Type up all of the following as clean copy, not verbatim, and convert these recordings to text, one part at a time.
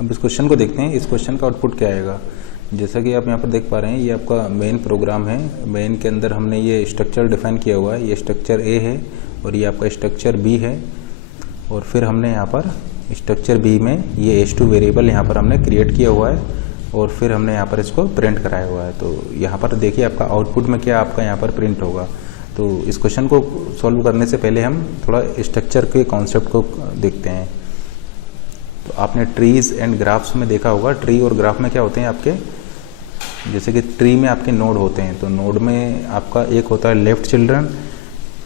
अब इस क्वेश्चन को देखते हैं, इस क्वेश्चन का आउटपुट क्या आएगा। जैसा कि आप यहाँ पर देख पा रहे हैं, ये आपका मेन प्रोग्राम है। मेन के अंदर हमने ये स्ट्रक्चर डिफाइन किया हुआ है, ये स्ट्रक्चर ए है और ये आपका स्ट्रक्चर बी है। और फिर हमने यहाँ पर स्ट्रक्चर बी में ये h2 वेरिएबल यहाँ पर हमने क्रिएट किया हुआ है और फिर हमने यहाँ पर इसको प्रिंट कराया हुआ है। तो यहाँ पर देखिए आपका आउटपुट में क्या आपका यहाँ पर प्रिंट होगा। तो इस क्वेश्चन को सॉल्व करने से पहले हम थोड़ा स्ट्रक्चर के कॉन्सेप्ट को देखते हैं। तो आपने ट्रीज एंड ग्राफ्स में देखा होगा, ट्री और ग्राफ में क्या होते हैं आपके, जैसे कि ट्री में आपके नोड होते हैं। तो नोड में आपका एक होता है लेफ्ट चिल्ड्रन,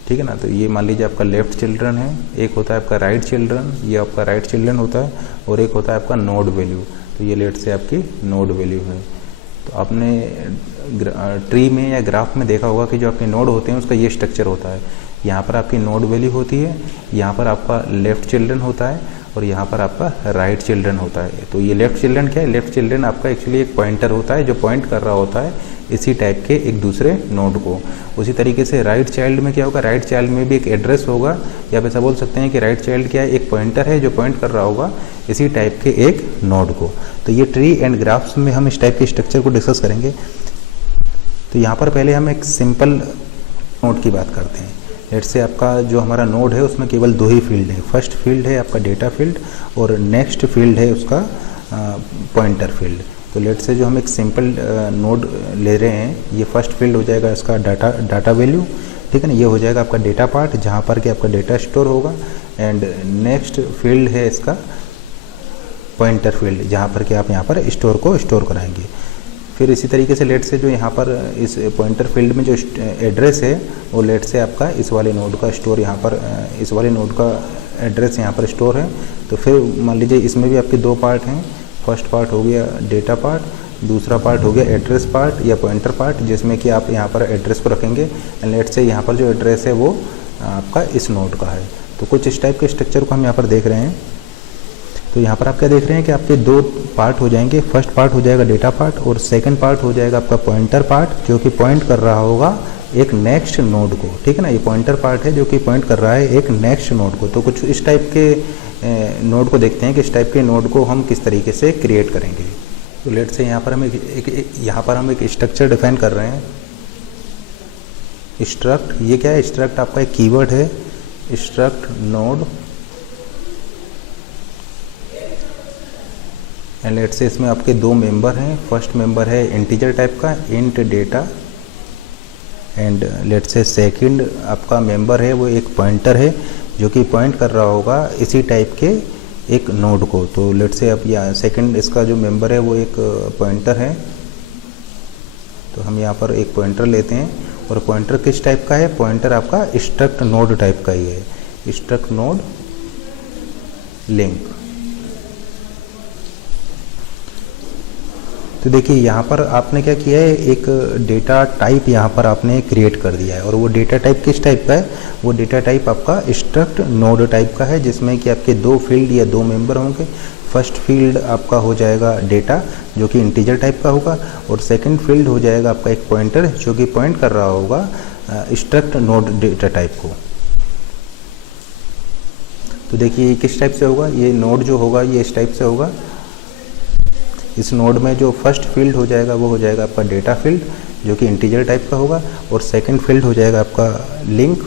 ठीक है ना। तो ये मान लीजिए आपका लेफ्ट चिल्ड्रन है, एक होता है आपका राइट चिल्ड्रन, ये आपका राइट चिल्ड्रन होता है, और एक होता है आपका नोड वैल्यू। तो ये लेट से आपकी नोड वैल्यू है। तो आपने ट्री में या ग्राफ में देखा होगा कि जो आपके नोड होते हैं उसका ये स्ट्रक्चर होता है। यहाँ पर आपकी नोड वैल्यू होती है, यहाँ पर आपका लेफ्ट चिल्ड्रन होता है और यहाँ पर आपका राइट चिल्ड्रन होता है। तो ये लेफ्ट चिल्ड्रन क्या है, लेफ्ट चिल्ड्रन आपका एक्चुअली एक पॉइंटर होता है जो पॉइंट कर रहा होता है इसी टाइप के एक दूसरे नोड को। उसी तरीके से राइट चाइल्ड में क्या होगा, राइट चाइल्ड में भी एक एड्रेस होगा, या आप ऐसा बोल सकते हैं कि राइट चाइल्ड क्या है, एक पॉइंटर है जो पॉइंट कर रहा होगा इसी टाइप के एक नोड को। तो ये ट्री एंड ग्राफ्स में हम इस टाइप के स्ट्रक्चर को डिस्कस करेंगे। तो यहाँ पर पहले हम एक सिंपल नोड की बात करते हैं। लेट से आपका जो हमारा नोड है उसमें केवल दो ही फील्ड है। फर्स्ट फील्ड है आपका डेटा फील्ड और नेक्स्ट फील्ड है उसका पॉइंटर फील्ड। तो लेट से जो हम एक सिंपल नोड ले रहे हैं, ये फर्स्ट फील्ड हो जाएगा इसका डाटा वैल्यू, ठीक है ना। ये हो जाएगा आपका डेटा पार्ट जहाँ पर कि आपका डेटा स्टोर होगा। एंड नेक्स्ट फील्ड है इसका पॉइंटर फील्ड, जहाँ पर कि आप यहाँ पर स्टोर को स्टोर कराएंगे। फिर इसी तरीके से लेट से जो यहाँ पर इस पॉइंटर फील्ड में जो एड्रेस है वो लेट से आपका इस वाले नोड का स्टोर यहाँ पर, इस वाले नोड का एड्रेस यहाँ पर स्टोर है। तो फिर मान लीजिए इसमें भी आपके दो पार्ट हैं। फर्स्ट पार्ट हो गया डेटा पार्ट, दूसरा पार्ट हो गया एड्रेस पार्ट या पॉइंटर पार्ट, जिसमें कि आप यहाँ पर एड्रेस को रखेंगे। एंड लेट से यहाँ पर जो एड्रेस है वो आपका इस नोड का है। तो कुछ इस टाइप के स्ट्रक्चर को हम यहाँ पर देख रहे हैं। तो यहाँ पर आप क्या देख रहे हैं कि आपके दो पार्ट हो जाएंगे। फर्स्ट पार्ट हो जाएगा डेटा पार्ट और सेकंड पार्ट हो जाएगा आपका पॉइंटर पार्ट, जो कि पॉइंट कर रहा होगा एक नेक्स्ट नोड को, ठीक है ना। ये पॉइंटर पार्ट है जो कि पॉइंट कर रहा है एक नेक्स्ट नोड को। तो कुछ इस टाइप के नोड को देखते हैं कि इस टाइप के नोड को हम किस तरीके से क्रिएट करेंगे। तो लेट से यहाँ पर हम एक स्ट्रक्चर डिफाइन कर रहे हैं। स्ट्रक्ट, ये क्या है, स्ट्रक्ट आपका एक कीवर्ड है, स्ट्रक्ट नोड। एंड लेट से इसमें आपके दो मेंबर हैं। फर्स्ट मेंबर है इंटीजर टाइप का, इंट डेटा। एंड लेट से सेकंड आपका मेंबर है वो एक पॉइंटर है जो कि पॉइंट कर रहा होगा इसी टाइप के एक नोड को। तो लेट से अब यहाँ सेकंड इसका जो मेंबर है वो एक पॉइंटर है। तो हम यहाँ पर एक पॉइंटर लेते हैं और पॉइंटर किस टाइप का है, पॉइंटर आपका स्ट्रक्ट नोड टाइप का ही है, स्ट्रक्ट नोड लिंक। तो देखिए यहाँ पर आपने क्या किया है, एक डेटा टाइप यहाँ पर आपने क्रिएट कर दिया है। और वो डेटा टाइप किस टाइप का है, वो डेटा टाइप आपका स्ट्रक्ट नोड टाइप का है, जिसमें कि आपके दो फील्ड या दो मेंबर होंगे। फर्स्ट फील्ड आपका हो जाएगा डेटा जो कि इंटीजर टाइप का होगा, और सेकंड फील्ड हो जाएगा आपका एक पॉइंटर जो कि पॉइंट कर रहा होगा स्ट्रक्ट नोड डेटा टाइप को। तो देखिए किस टाइप से होगा, ये नोड जो होगा ये इस टाइप से होगा। इस नोड में जो फर्स्ट फील्ड हो जाएगा वो हो जाएगा आपका डेटा फील्ड जो कि इंटीजर टाइप का होगा, और सेकंड फील्ड हो जाएगा आपका लिंक,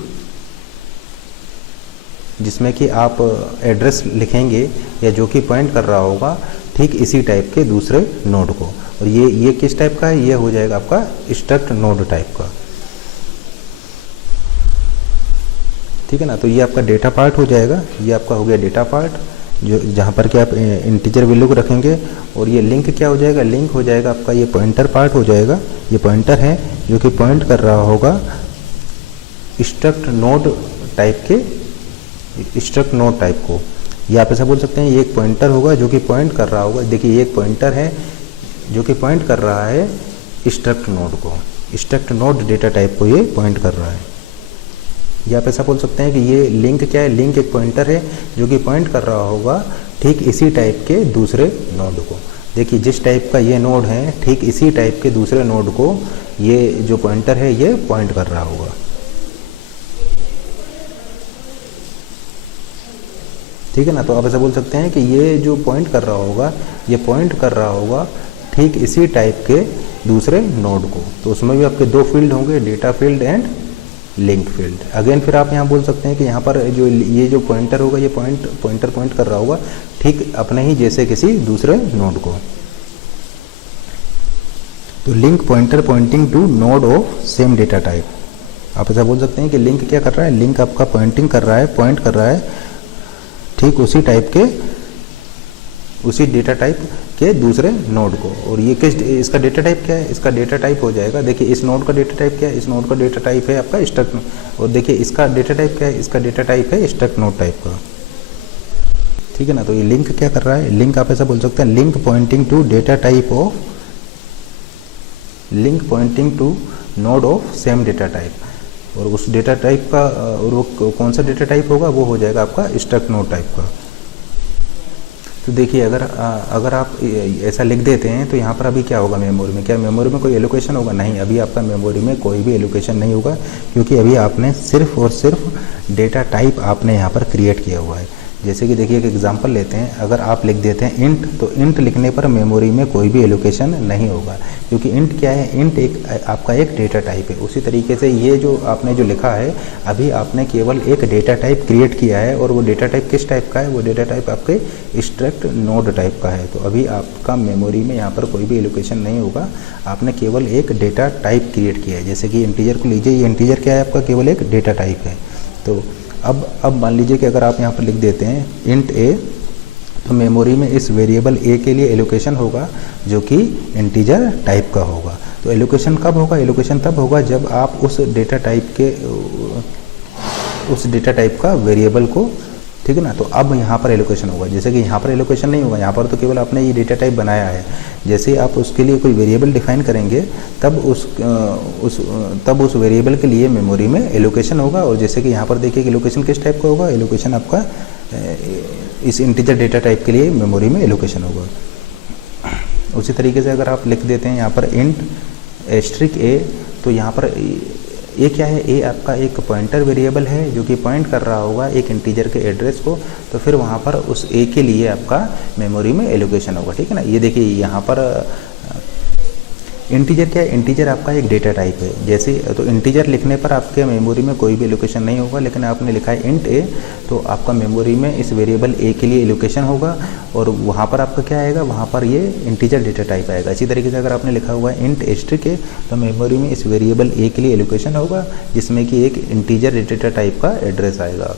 जिसमें कि आप एड्रेस लिखेंगे या जो कि पॉइंट कर रहा होगा ठीक इसी टाइप के दूसरे नोड को। और ये किस टाइप का है, ये हो जाएगा आपका स्ट्रक्ट नोड टाइप का, ठीक है ना। तो ये आपका डेटा पार्ट हो जाएगा, ये आपका हो गया डेटा पार्ट जो जहाँ पर कि आप इंटीजर वैल्यू को रखेंगे। और ये लिंक क्या हो जाएगा, लिंक हो जाएगा आपका ये पॉइंटर पार्ट हो जाएगा। ये पॉइंटर है जो कि पॉइंट कर रहा होगा स्ट्रक्ट नोड टाइप के, स्ट्रक्ट नोड टाइप को। ये आप ऐसा बोल सकते हैं ये एक पॉइंटर होगा जो कि पॉइंट कर रहा होगा। देखिए ये एक पॉइंटर है जो कि पॉइंट कर रहा है स्ट्रक्ट नोड को, स्ट्रक्ट नोड डेटा टाइप को ये पॉइंट कर रहा है। या आप ऐसा बोल सकते हैं कि ये लिंक क्या है, लिंक एक पॉइंटर है जो कि पॉइंट कर रहा होगा ठीक इसी टाइप के दूसरे नोड को। देखिए जिस टाइप का ये नोड है ठीक इसी टाइप के दूसरे नोड को ये जो पॉइंटर है ये पॉइंट कर रहा होगा। ठीक है ना। तो आप ऐसा बोल सकते हैं कि ये जो पॉइंट कर रहा होगा, ये पॉइंट कर रहा होगा ठीक इसी टाइप के दूसरे नोड को। तो उसमें भी आपके दो फील्ड होंगे, data field and link field. Again फिर आप यहाँ बोल सकते हैं कि यहाँ पर जो ये जो पॉइंटर होगा, ये पॉइंटर पॉइंट कर रहा होगा ठीक अपने ही जैसे किसी दूसरे नोड को। तो link pointer pointing to node of same data type. आप ऐसा बोल सकते हैं कि लिंक क्या कर रहा है, लिंक आपका पॉइंटिंग कर रहा है, पॉइंट कर रहा है ठीक उसी टाइप के, उसी डेटा टाइप के दूसरे नोड को। और ये किस, इसका डेटा टाइप क्या है, इसका डेटा टाइप हो जाएगा, देखिए इस नोड का डेटा टाइप क्या है, इस नोड का डेटा टाइप है आपका स्ट्रक्ट, और देखिए इसका डेटा टाइप क्या है, इसका डेटा टाइप है स्ट्रक्ट नोड टाइप का। ठीक है ना। तो ये लिंक क्या कर रहा है, लिंक आप ऐसा बोल सकते हैं link pointing to data type of, link pointing to node of same data type. और उस डेटा टाइप का, और वो कौन सा डेटा टाइप होगा, वो हो जाएगा आपका स्ट्रक्ट नोड टाइप का। तो देखिए अगर आप ऐसा लिख देते हैं तो यहाँ पर अभी क्या होगा मेमोरी में, क्या मेमोरी में कोई एलोकेशन होगा? नहीं, अभी आपका मेमोरी में कोई भी एलोकेशन नहीं होगा, क्योंकि अभी आपने सिर्फ और सिर्फ डेटा टाइप आपने यहाँ पर क्रिएट किया हुआ है। जैसे कि देखिए एक एग्जांपल लेते हैं, अगर आप लिख देते हैं इंट, तो इंट लिखने पर मेमोरी में कोई भी एलोकेशन नहीं होगा, क्योंकि इंट क्या है, इंट एक आपका एक डेटा टाइप है। उसी तरीके से ये जो आपने जो लिखा है, अभी आपने केवल एक डेटा टाइप क्रिएट किया है, और वो डेटा टाइप किस टाइप का है, वो डेटा टाइप आपके स्ट्रक्ट नोड टाइप का है। तो अभी आपका मेमोरी में यहाँ पर कोई भी एलोकेशन नहीं होगा, आपने केवल एक डेटा टाइप क्रिएट किया है। जैसे कि इंटीजर को लीजिए, ये इंटीजर क्या है आपका, केवल एक डेटा टाइप है। तो अब मान लीजिए कि अगर आप यहाँ पर लिख देते हैं इंट ए, तो मेमोरी में इस वेरिएबल ए के लिए एलोकेशन होगा जो कि इंटीजर टाइप का होगा। तो एलोकेशन कब होगा, एलोकेशन तब होगा जब आप उस डेटा टाइप का वेरिएबल को, ठीक है ना। तो अब यहाँ पर एलोकेशन होगा, जैसे कि यहाँ पर एलोकेशन नहीं होगा, यहाँ पर तो केवल आपने ये डेटा टाइप बनाया है। जैसे आप उसके लिए कोई वेरिएबल डिफाइन करेंगे, तब उस वेरिएबल के लिए मेमोरी में एलोकेशन होगा। और जैसे कि यहाँ पर देखिए कि एलोकेशन किस टाइप का होगा, एलोकेशन आपका इस इंटीजर डेटा टाइप के लिए मेमोरी में एलोकेशन होगा। उसी तरीके से अगर आप लिख देते हैं यहाँ पर इंट एस्ट्रिक ए, तो यहाँ पर ए क्या है, ए आपका एक पॉइंटर वेरिएबल है जो कि पॉइंट कर रहा होगा एक इंटीजर के एड्रेस को। तो फिर वहाँ पर उस ए के लिए आपका मेमोरी में एलोकेशन होगा, ठीक है ना। ये देखिए यहाँ पर इंटीजर क्या है, इंटीजर आपका एक डेटा टाइप है। जैसे तो इंटीजर लिखने पर आपके मेमोरी में कोई भी एलोकेशन नहीं होगा, लेकिन आपने लिखा है इंट ए, तो आपका मेमोरी में इस वेरिएबल ए के लिए एलोकेशन होगा, और वहाँ पर आपका क्या आएगा, वहाँ पर ये इंटीजर डेटा टाइप आएगा। इसी तरीके से अगर आपने लिखा हुआ है इंट एस्ट्रिक ए, तो मेमोरी में इस वेरिएबल ए के लिए एलोकेशन होगा, जिसमें कि एक इंटीजर डेटा टाइप का एड्रेस आएगा।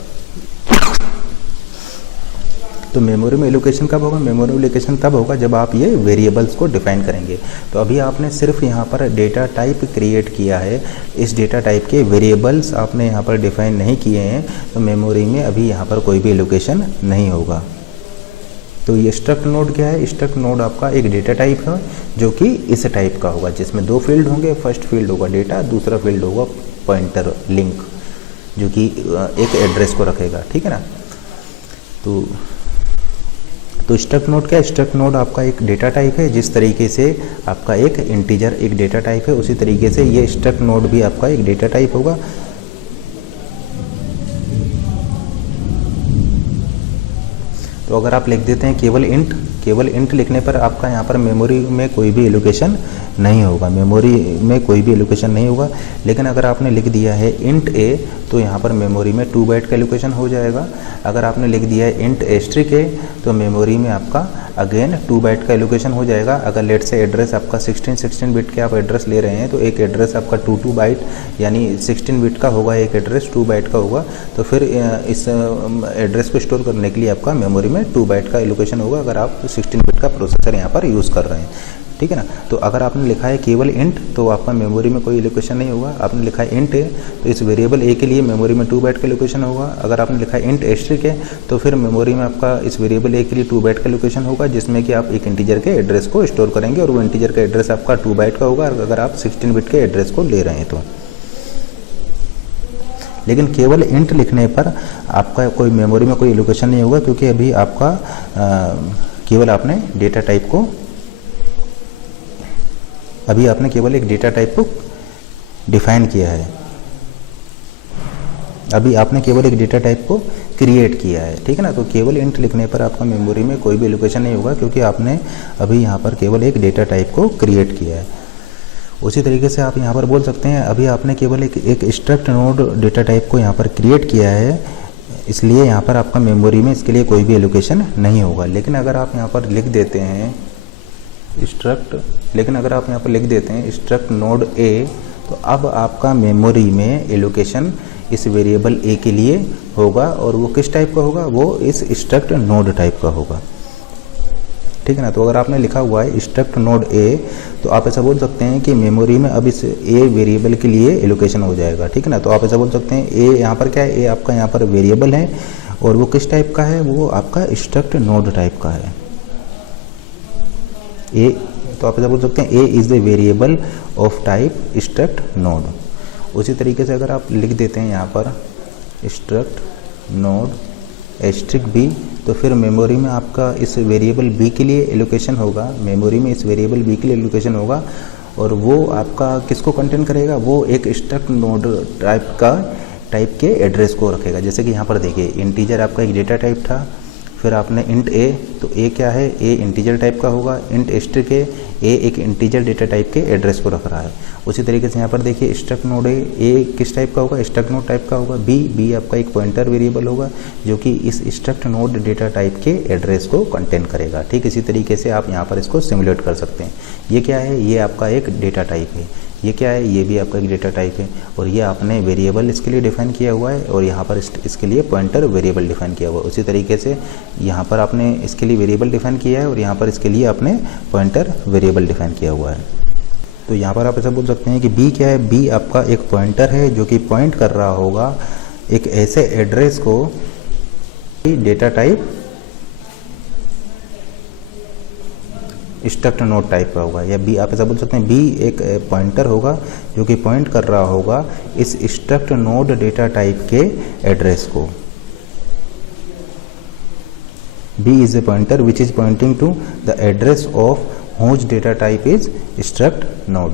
तो मेमोरी में एलोकेशन कब होगा, मेमोरी में एलोकेशन तब होगा जब आप ये वेरिएबल्स को डिफाइन करेंगे। तो अभी आपने सिर्फ यहाँ पर डेटा टाइप क्रिएट किया है, इस डेटा टाइप के वेरिएबल्स आपने यहाँ पर डिफाइन नहीं किए हैं, तो मेमोरी में अभी यहाँ पर कोई भी एलोकेशन नहीं होगा। तो ये स्ट्रक्ट नोड क्या है, स्ट्रक्ट नोड आपका एक डेटा टाइप है जो कि इस टाइप का होगा, जिसमें दो फील्ड होंगे, फर्स्ट फील्ड होगा डेटा, दूसरा फील्ड होगा पॉइंटर लिंक, जो कि एक एड्रेस को रखेगा, ठीक है ना। तो स्ट्रक्ट नोड क्या है, स्ट्रक्ट नोड आपका एक डेटा टाइप है। जिस तरीके से आपका एक इंटीजर एक डेटा टाइप है, उसी तरीके से ये स्ट्रक्ट नोड भी आपका एक डेटा टाइप होगा। तो अगर आप लिख देते हैं केवल इंट लिखने पर आपका यहाँ पर मेमोरी में कोई भी एलोकेशन नहीं होगा, मेमोरी में कोई भी एलोकेशन नहीं होगा। लेकिन अगर आपने लिख दिया है इंट ए, तो यहाँ पर मेमोरी में 2 बाइट का एलोकेशन हो जाएगा। अगर आपने लिख दिया है इंट एस्ट्रिक ए, तो मेमोरी में आपका अगेन 2 बाइट का एलोकेशन हो जाएगा। अगर लेट से एड्रेस आपका 16 बिट के आप एड्रेस ले रहे हैं, तो एक एड्रेस आपका 2 बाइट यानी 16 बिट का होगा, एक एड्रेस 2 बाइट का होगा। तो फिर इस एड्रेस को स्टोर करने के लिए आपका मेमोरी में 2 बाइट का एलोकेशन होगा, अगर आप 16 बिट का प्रोसेसर यहाँ पर यूज़ कर रहे हैं, ठीक है ना। तो अगर आपने लिखा है केवल इंट, तो आपका मेमोरी में कोई एलोकेशन नहीं होगा। आपने लिखा है इंट ए, तो इस वेरिएबल ए के लिए मेमोरी में 2 बाइट का एलोकेशन होगा। अगर आपने लिखा है इंट एस्ट्रिक है, तो फिर मेमोरी में आपका इस वेरिएबल ए के लिए 2 बाइट का एलोकेशन होगा, जिसमें कि आप एक इंटीजर के एड्रेस को स्टोर करेंगे, और वो इंटीजर का एड्रेस आपका 2 बाइट का होगा, अगर आप 16 बिट के एड्रेस को ले रहे हैं तो। लेकिन केवल इंट लिखने पर आपका कोई मेमोरी में कोई एलोकेशन नहीं होगा, क्योंकि अभी आपका केवल आपने डेटा टाइप को केवल एक डेटा टाइप को डिफाइन किया है। अभी आपने केवल एक डेटा टाइप को क्रिएट किया है, ठीक है ना। तो केवल इंट लिखने पर आपका मेमोरी में कोई भी एलोकेशन नहीं होगा, क्योंकि आपने अभी यहाँ पर केवल एक डेटा टाइप को क्रिएट किया है। उसी तरीके से आप यहाँ पर बोल सकते हैं अभी आपने केवल एक स्ट्रक्ट नोड डेटा टाइप को यहाँ पर क्रिएट किया है, इसलिए यहाँ पर आपका मेमोरी में इसके लिए कोई भी एलोकेशन नहीं होगा। लेकिन अगर आप यहाँ पर लिख देते हैं स्ट्रक्ट नोड ए, तो अब आपका मेमोरी में एलोकेशन इस वेरिएबल ए के लिए होगा, और वो किस टाइप का होगा, वो इस स्ट्रक्ट नोड टाइप का होगा, ठीक है ना। तो अगर आपने लिखा हुआ है स्ट्रक्ट नोड ए, तो आप ऐसा बोल सकते हैं कि मेमोरी में अब इस ए वेरिएबल के लिए एलोकेशन हो जाएगा, ठीक है ना। तो आप ऐसा बोल सकते हैं ए यहाँ पर क्या है, ए आपका यहाँ पर वेरिएबल है, और वो किस टाइप का है, वो आपका स्ट्रक्ट नोड टाइप का है ए। तो आप ऐसा बोल सकते हैं A is the variable of type struct node. उसी तरीके से अगर आप लिख देते हैं यहाँ पर स्ट्रक्ट नोड एस्ट्रिक बी, तो फिर मेमोरी में आपका इस वेरिएबल बी के लिए एलोकेशन होगा, और वो आपका किसको कंटेन करेगा, वो एक स्ट्रक्ट नोड टाइप के एड्रेस को रखेगा। जैसे कि यहाँ पर देखिए इंटीजर आपका एक डेटा टाइप था, फिर आपने इंट ए, तो ए क्या है, ए इंटीजर टाइप का होगा, इंट एस्ट्रिक ए एक इंटीजर डेटा टाइप के एड्रेस को रख रहा है। उसी तरीके से यहाँ पर देखिए स्ट्रक्ट नोड ए किस टाइप का होगा, स्ट्रक्ट नोड टाइप का होगा। बी आपका एक पॉइंटर वेरिएबल होगा जो कि इस स्ट्रक्ट नोड डेटा टाइप के एड्रेस को कंटेन करेगा। ठीक इसी तरीके से आप यहाँ पर इसको सिमुलेट कर सकते हैं। ये क्या है, ये आपका एक डेटा टाइप है, ये क्या है, ये भी आपका एक डेटा टाइप है, और ये आपने वेरिएबल इसके लिए डिफाइन किया हुआ है, और यहाँ पर इसके लिए पॉइंटर वेरिएबल डिफाइन किया हुआ है। उसी तरीके से यहाँ पर आपने इसके लिए वेरिएबल डिफाइन किया है, और यहाँ पर इसके लिए आपने पॉइंटर वेरिएबल डिफाइन किया हुआ है। तो यहाँ पर आप ऐसा बोल सकते हैं कि बी क्या है, बी आपका एक पॉइंटर है जो कि पॉइंट कर रहा होगा एक ऐसे एड्रेस को data type struct node type का होगा, या बी आप ऐसा बोल सकते हैं बी एक पॉइंटर होगा जो कि पॉइंट कर रहा होगा इस स्ट्रक्ट नोड डेटा टाइप के एड्रेस को। B is a pointer which is pointing to the address of whose data type is struct node.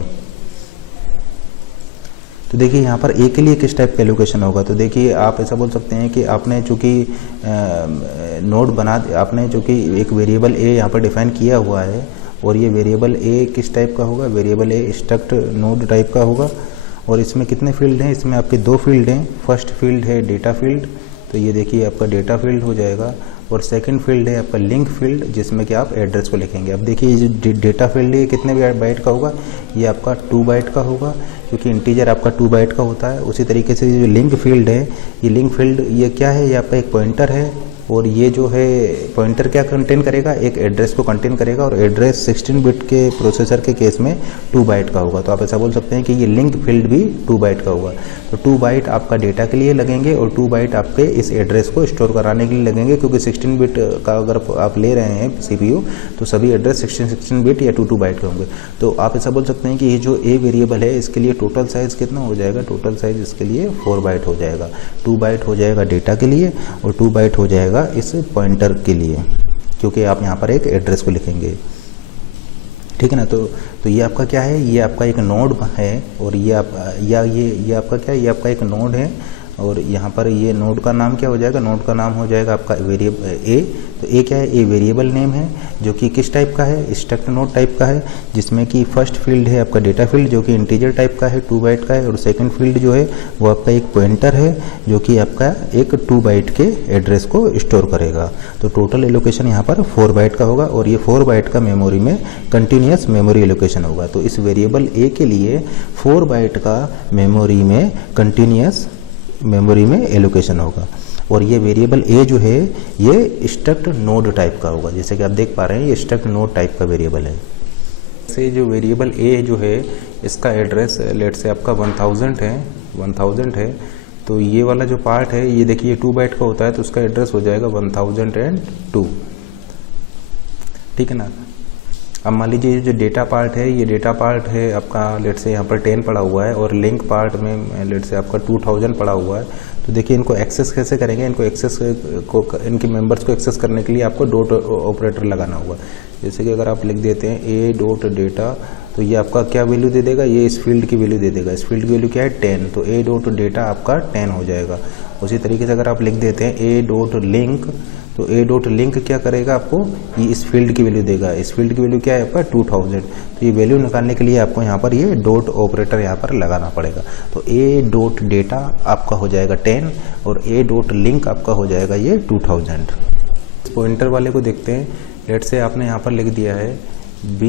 तो देखिए यहाँ पर ए के लिए किस टाइप का एलोकेशन होगा, तो देखिए आप ऐसा बोल सकते हैं कि आपने चूंकि नोड आपने चूंकि एक वेरिएबल ए यहाँ पर डिफाइन किया हुआ है, और ये वेरिएबल ए किस टाइप का होगा, वेरिएबल ए स्ट्रक्ट नोड टाइप का होगा, और इसमें कितने फील्ड हैं, इसमें आपके दो फील्ड हैं। फर्स्ट फील्ड है डेटा फील्ड, तो ये देखिए आपका डेटा फील्ड हो जाएगा, और सेकंड फील्ड है आपका लिंक फील्ड जिसमें कि आप एड्रेस को लिखेंगे। अब देखिए ये जो डेटा फील्ड है ये कितने बाइट का होगा, ये आपका 2 बाइट का होगा, क्योंकि इंटीजर आपका 2 बाइट का होता है। उसी तरीके से जो लिंक फील्ड है, ये लिंक फील्ड ये क्या है, ये आपका एक पॉइंटर है, और ये जो है पॉइंटर क्या कंटेन करेगा, एक एड्रेस को कंटेन करेगा, और एड्रेस 16 बिट के प्रोसेसर के केस में 2 बाइट का होगा। तो आप ऐसा बोल सकते हैं कि ये लिंक फील्ड भी 2 बाइट का होगा। तो 2 बाइट आपका डेटा के लिए लगेंगे, और 2 बाइट आपके इस एड्रेस को स्टोर कराने के लिए लगेंगे, क्योंकि 16 बिट का अगर आप ले रहे हैं CPU, तो सभी एड्रेस 16 बिट या 2 बाइट के होंगे। तो आप ऐसा बोल सकते हैं कि ये जो ए वेरिएबल है इसके लिए टोटल साइज कितना हो जाएगा, टोटल साइज इसके लिए 4 बाइट हो जाएगा। 2 बाइट हो जाएगा डेटा के लिए, और 2 बाइट हो जाएगा इस पॉइंटर के लिए, क्योंकि आप यहाँ पर एक एड्रेस को लिखेंगे, ठीक है ना। तो ये आपका क्या है, ये आपका एक नोड है, और ये आपका क्या है, ये आपका एक नोड है, और यहाँ पर ये नोड का नाम क्या हो जाएगा, नोड का नाम हो जाएगा आपका वेरिएबल ए। तो ए क्या है, ए वेरिएबल नेम है जो कि किस टाइप का है, स्ट्रक्ट नोड टाइप का है, जिसमें कि फर्स्ट फील्ड है आपका डेटा फील्ड जो कि इंटीजर टाइप का है, 2 बाइट का है, और सेकंड फील्ड जो है वो आपका एक पॉइंटर है जो कि आपका एक 2 बाइट के एड्रेस को स्टोर करेगा। तो टोटल एलोकेशन यहाँ पर 4 बाइट का होगा, और ये 4 बाइट का मेमोरी में कंटिन्यूस मेमोरी एलोकेशन होगा। तो इस वेरिएबल ए के लिए 4 बाइट का मेमोरी में कंटिन्यूस मेमोरी में एलोकेशन होगा, और ये वेरिएबल ए जो है ये स्ट्रक्ट नोड टाइप का होगा। जैसे कि आप देख पा रहे हैं ये स्ट्रक्ट नोड टाइप का वेरिएबल है। से जो वेरिएबल ए जो है इसका एड्रेस लेट से आपका 1000 है, तो ये वाला जो पार्ट है ये देखिए 2 बाइट का होता है, तो उसका एड्रेस हो जाएगा 1002, ठीक है ना। अब मान लीजिए ये जो डेटा पार्ट है, ये डेटा पार्ट है आपका लेट से यहाँ पर 10 पड़ा हुआ है, और लिंक पार्ट में लेट से आपका 2000 पड़ा हुआ है, तो देखिए इनको एक्सेस कैसे करेंगे, इनको एक्सेस को, इनके मेंबर्स को एक्सेस करने के लिए आपको डॉट ऑपरेटर लगाना होगा। जैसे कि अगर आप लिख देते हैं ए डॉट डेटा, तो ये आपका क्या वैल्यू दे देगा, ये इस फील्ड की वैल्यू दे देगा। इस फील्ड की वैल्यू क्या है 10, तो ए डॉट डेटा आपका 10 हो जाएगा। उसी तरीके से अगर आप लिख देते हैं ए डॉट लिंक, तो ए डॉट लिंक क्या करेगा आपको, ये इस फील्ड की वैल्यू देगा। इस फील्ड की वैल्यू क्या है आपका 2000। तो ये वैल्यू निकालने के लिए आपको यहाँ पर ये डॉट ऑपरेटर यहाँ पर लगाना पड़ेगा। तो ए डॉट डेटा आपका हो जाएगा 10 और ए डॉट लिंक आपका हो जाएगा ये 2000। इस पॉइंटर वाले को देखते हैं। लेट से आपने यहाँ पर लिख दिया है b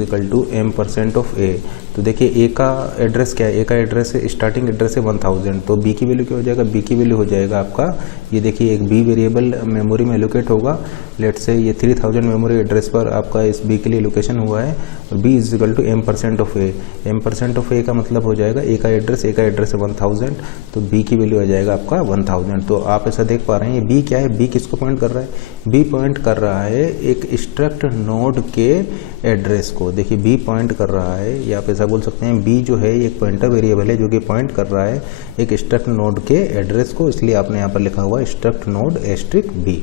= m% ऑफ a। तो देखिए a का एड्रेस क्या है, a का एड्रेस है, स्टार्टिंग एड्रेस है 1000। तो b की वैल्यू क्या हो जाएगा, b की वैल्यू हो जाएगा आपका, ये देखिए एक b वेरिएबल मेमोरी में एलोकेट होगा। लेट से ये 3000 मेमोरी एड्रेस पर आपका इस b के लिए लोकेशन हुआ है और b = m% of a। m% of a का मतलब हो जाएगा a का एड्रेस है 1000, तो b की वैल्यू आ जाएगा आपका 1000। तो आप ऐसा देख पा रहे हैं ये b क्या है, b किसको पॉइंट कर रहा है, b पॉइंट कर रहा है एक स्ट्रक्ट नोड के एड्रेस को। देखिए b पॉइंट कर रहा है, या आप ऐसा बोल सकते हैं b जो है एक पॉइंटर वेरिएबल है जो कि पॉइंट कर रहा है एक स्ट्रक्ट नोड के एड्रेस को, इसलिए आपने यहाँ पर लिखा हुआ है स्ट्रक्ट नोड *b।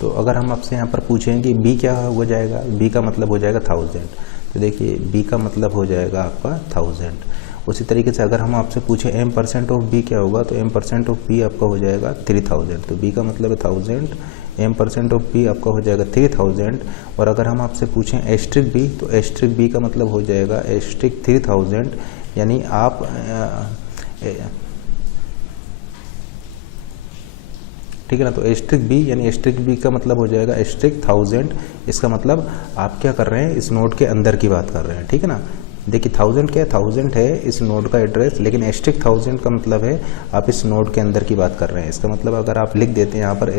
तो अगर हम आपसे यहाँ पर पूछें कि b क्या हो जाएगा, b का मतलब हो जाएगा 1000। तो देखिए b का मतलब हो जाएगा आपका 1000। उसी तरीके से अगर हम आपसे पूछें m% ऑफ b क्या होगा, तो m% ऑफ b आपका हो जाएगा 3000। तो b का मतलब है 1000, m% ऑफ b आपका हो जाएगा 3000। और अगर हम आपसे पूछें *b, तो *b का मतलब हो जाएगा *3000, यानी आप ठीक है ना। तो *b यानी *b का मतलब हो जाएगा *1000। इसका मतलब आप क्या कर रहे हैं, इस नोड के अंदर की बात कर रहे हैं, ठीक है ना। देखिए 1000 क्या है, 1000 है इस नोड का एड्रेस, लेकिन *1000 का मतलब है आप इस नोड के अंदर की बात कर रहे हैं। इसका मतलब अगर आप लिख देते हैं यहाँ पर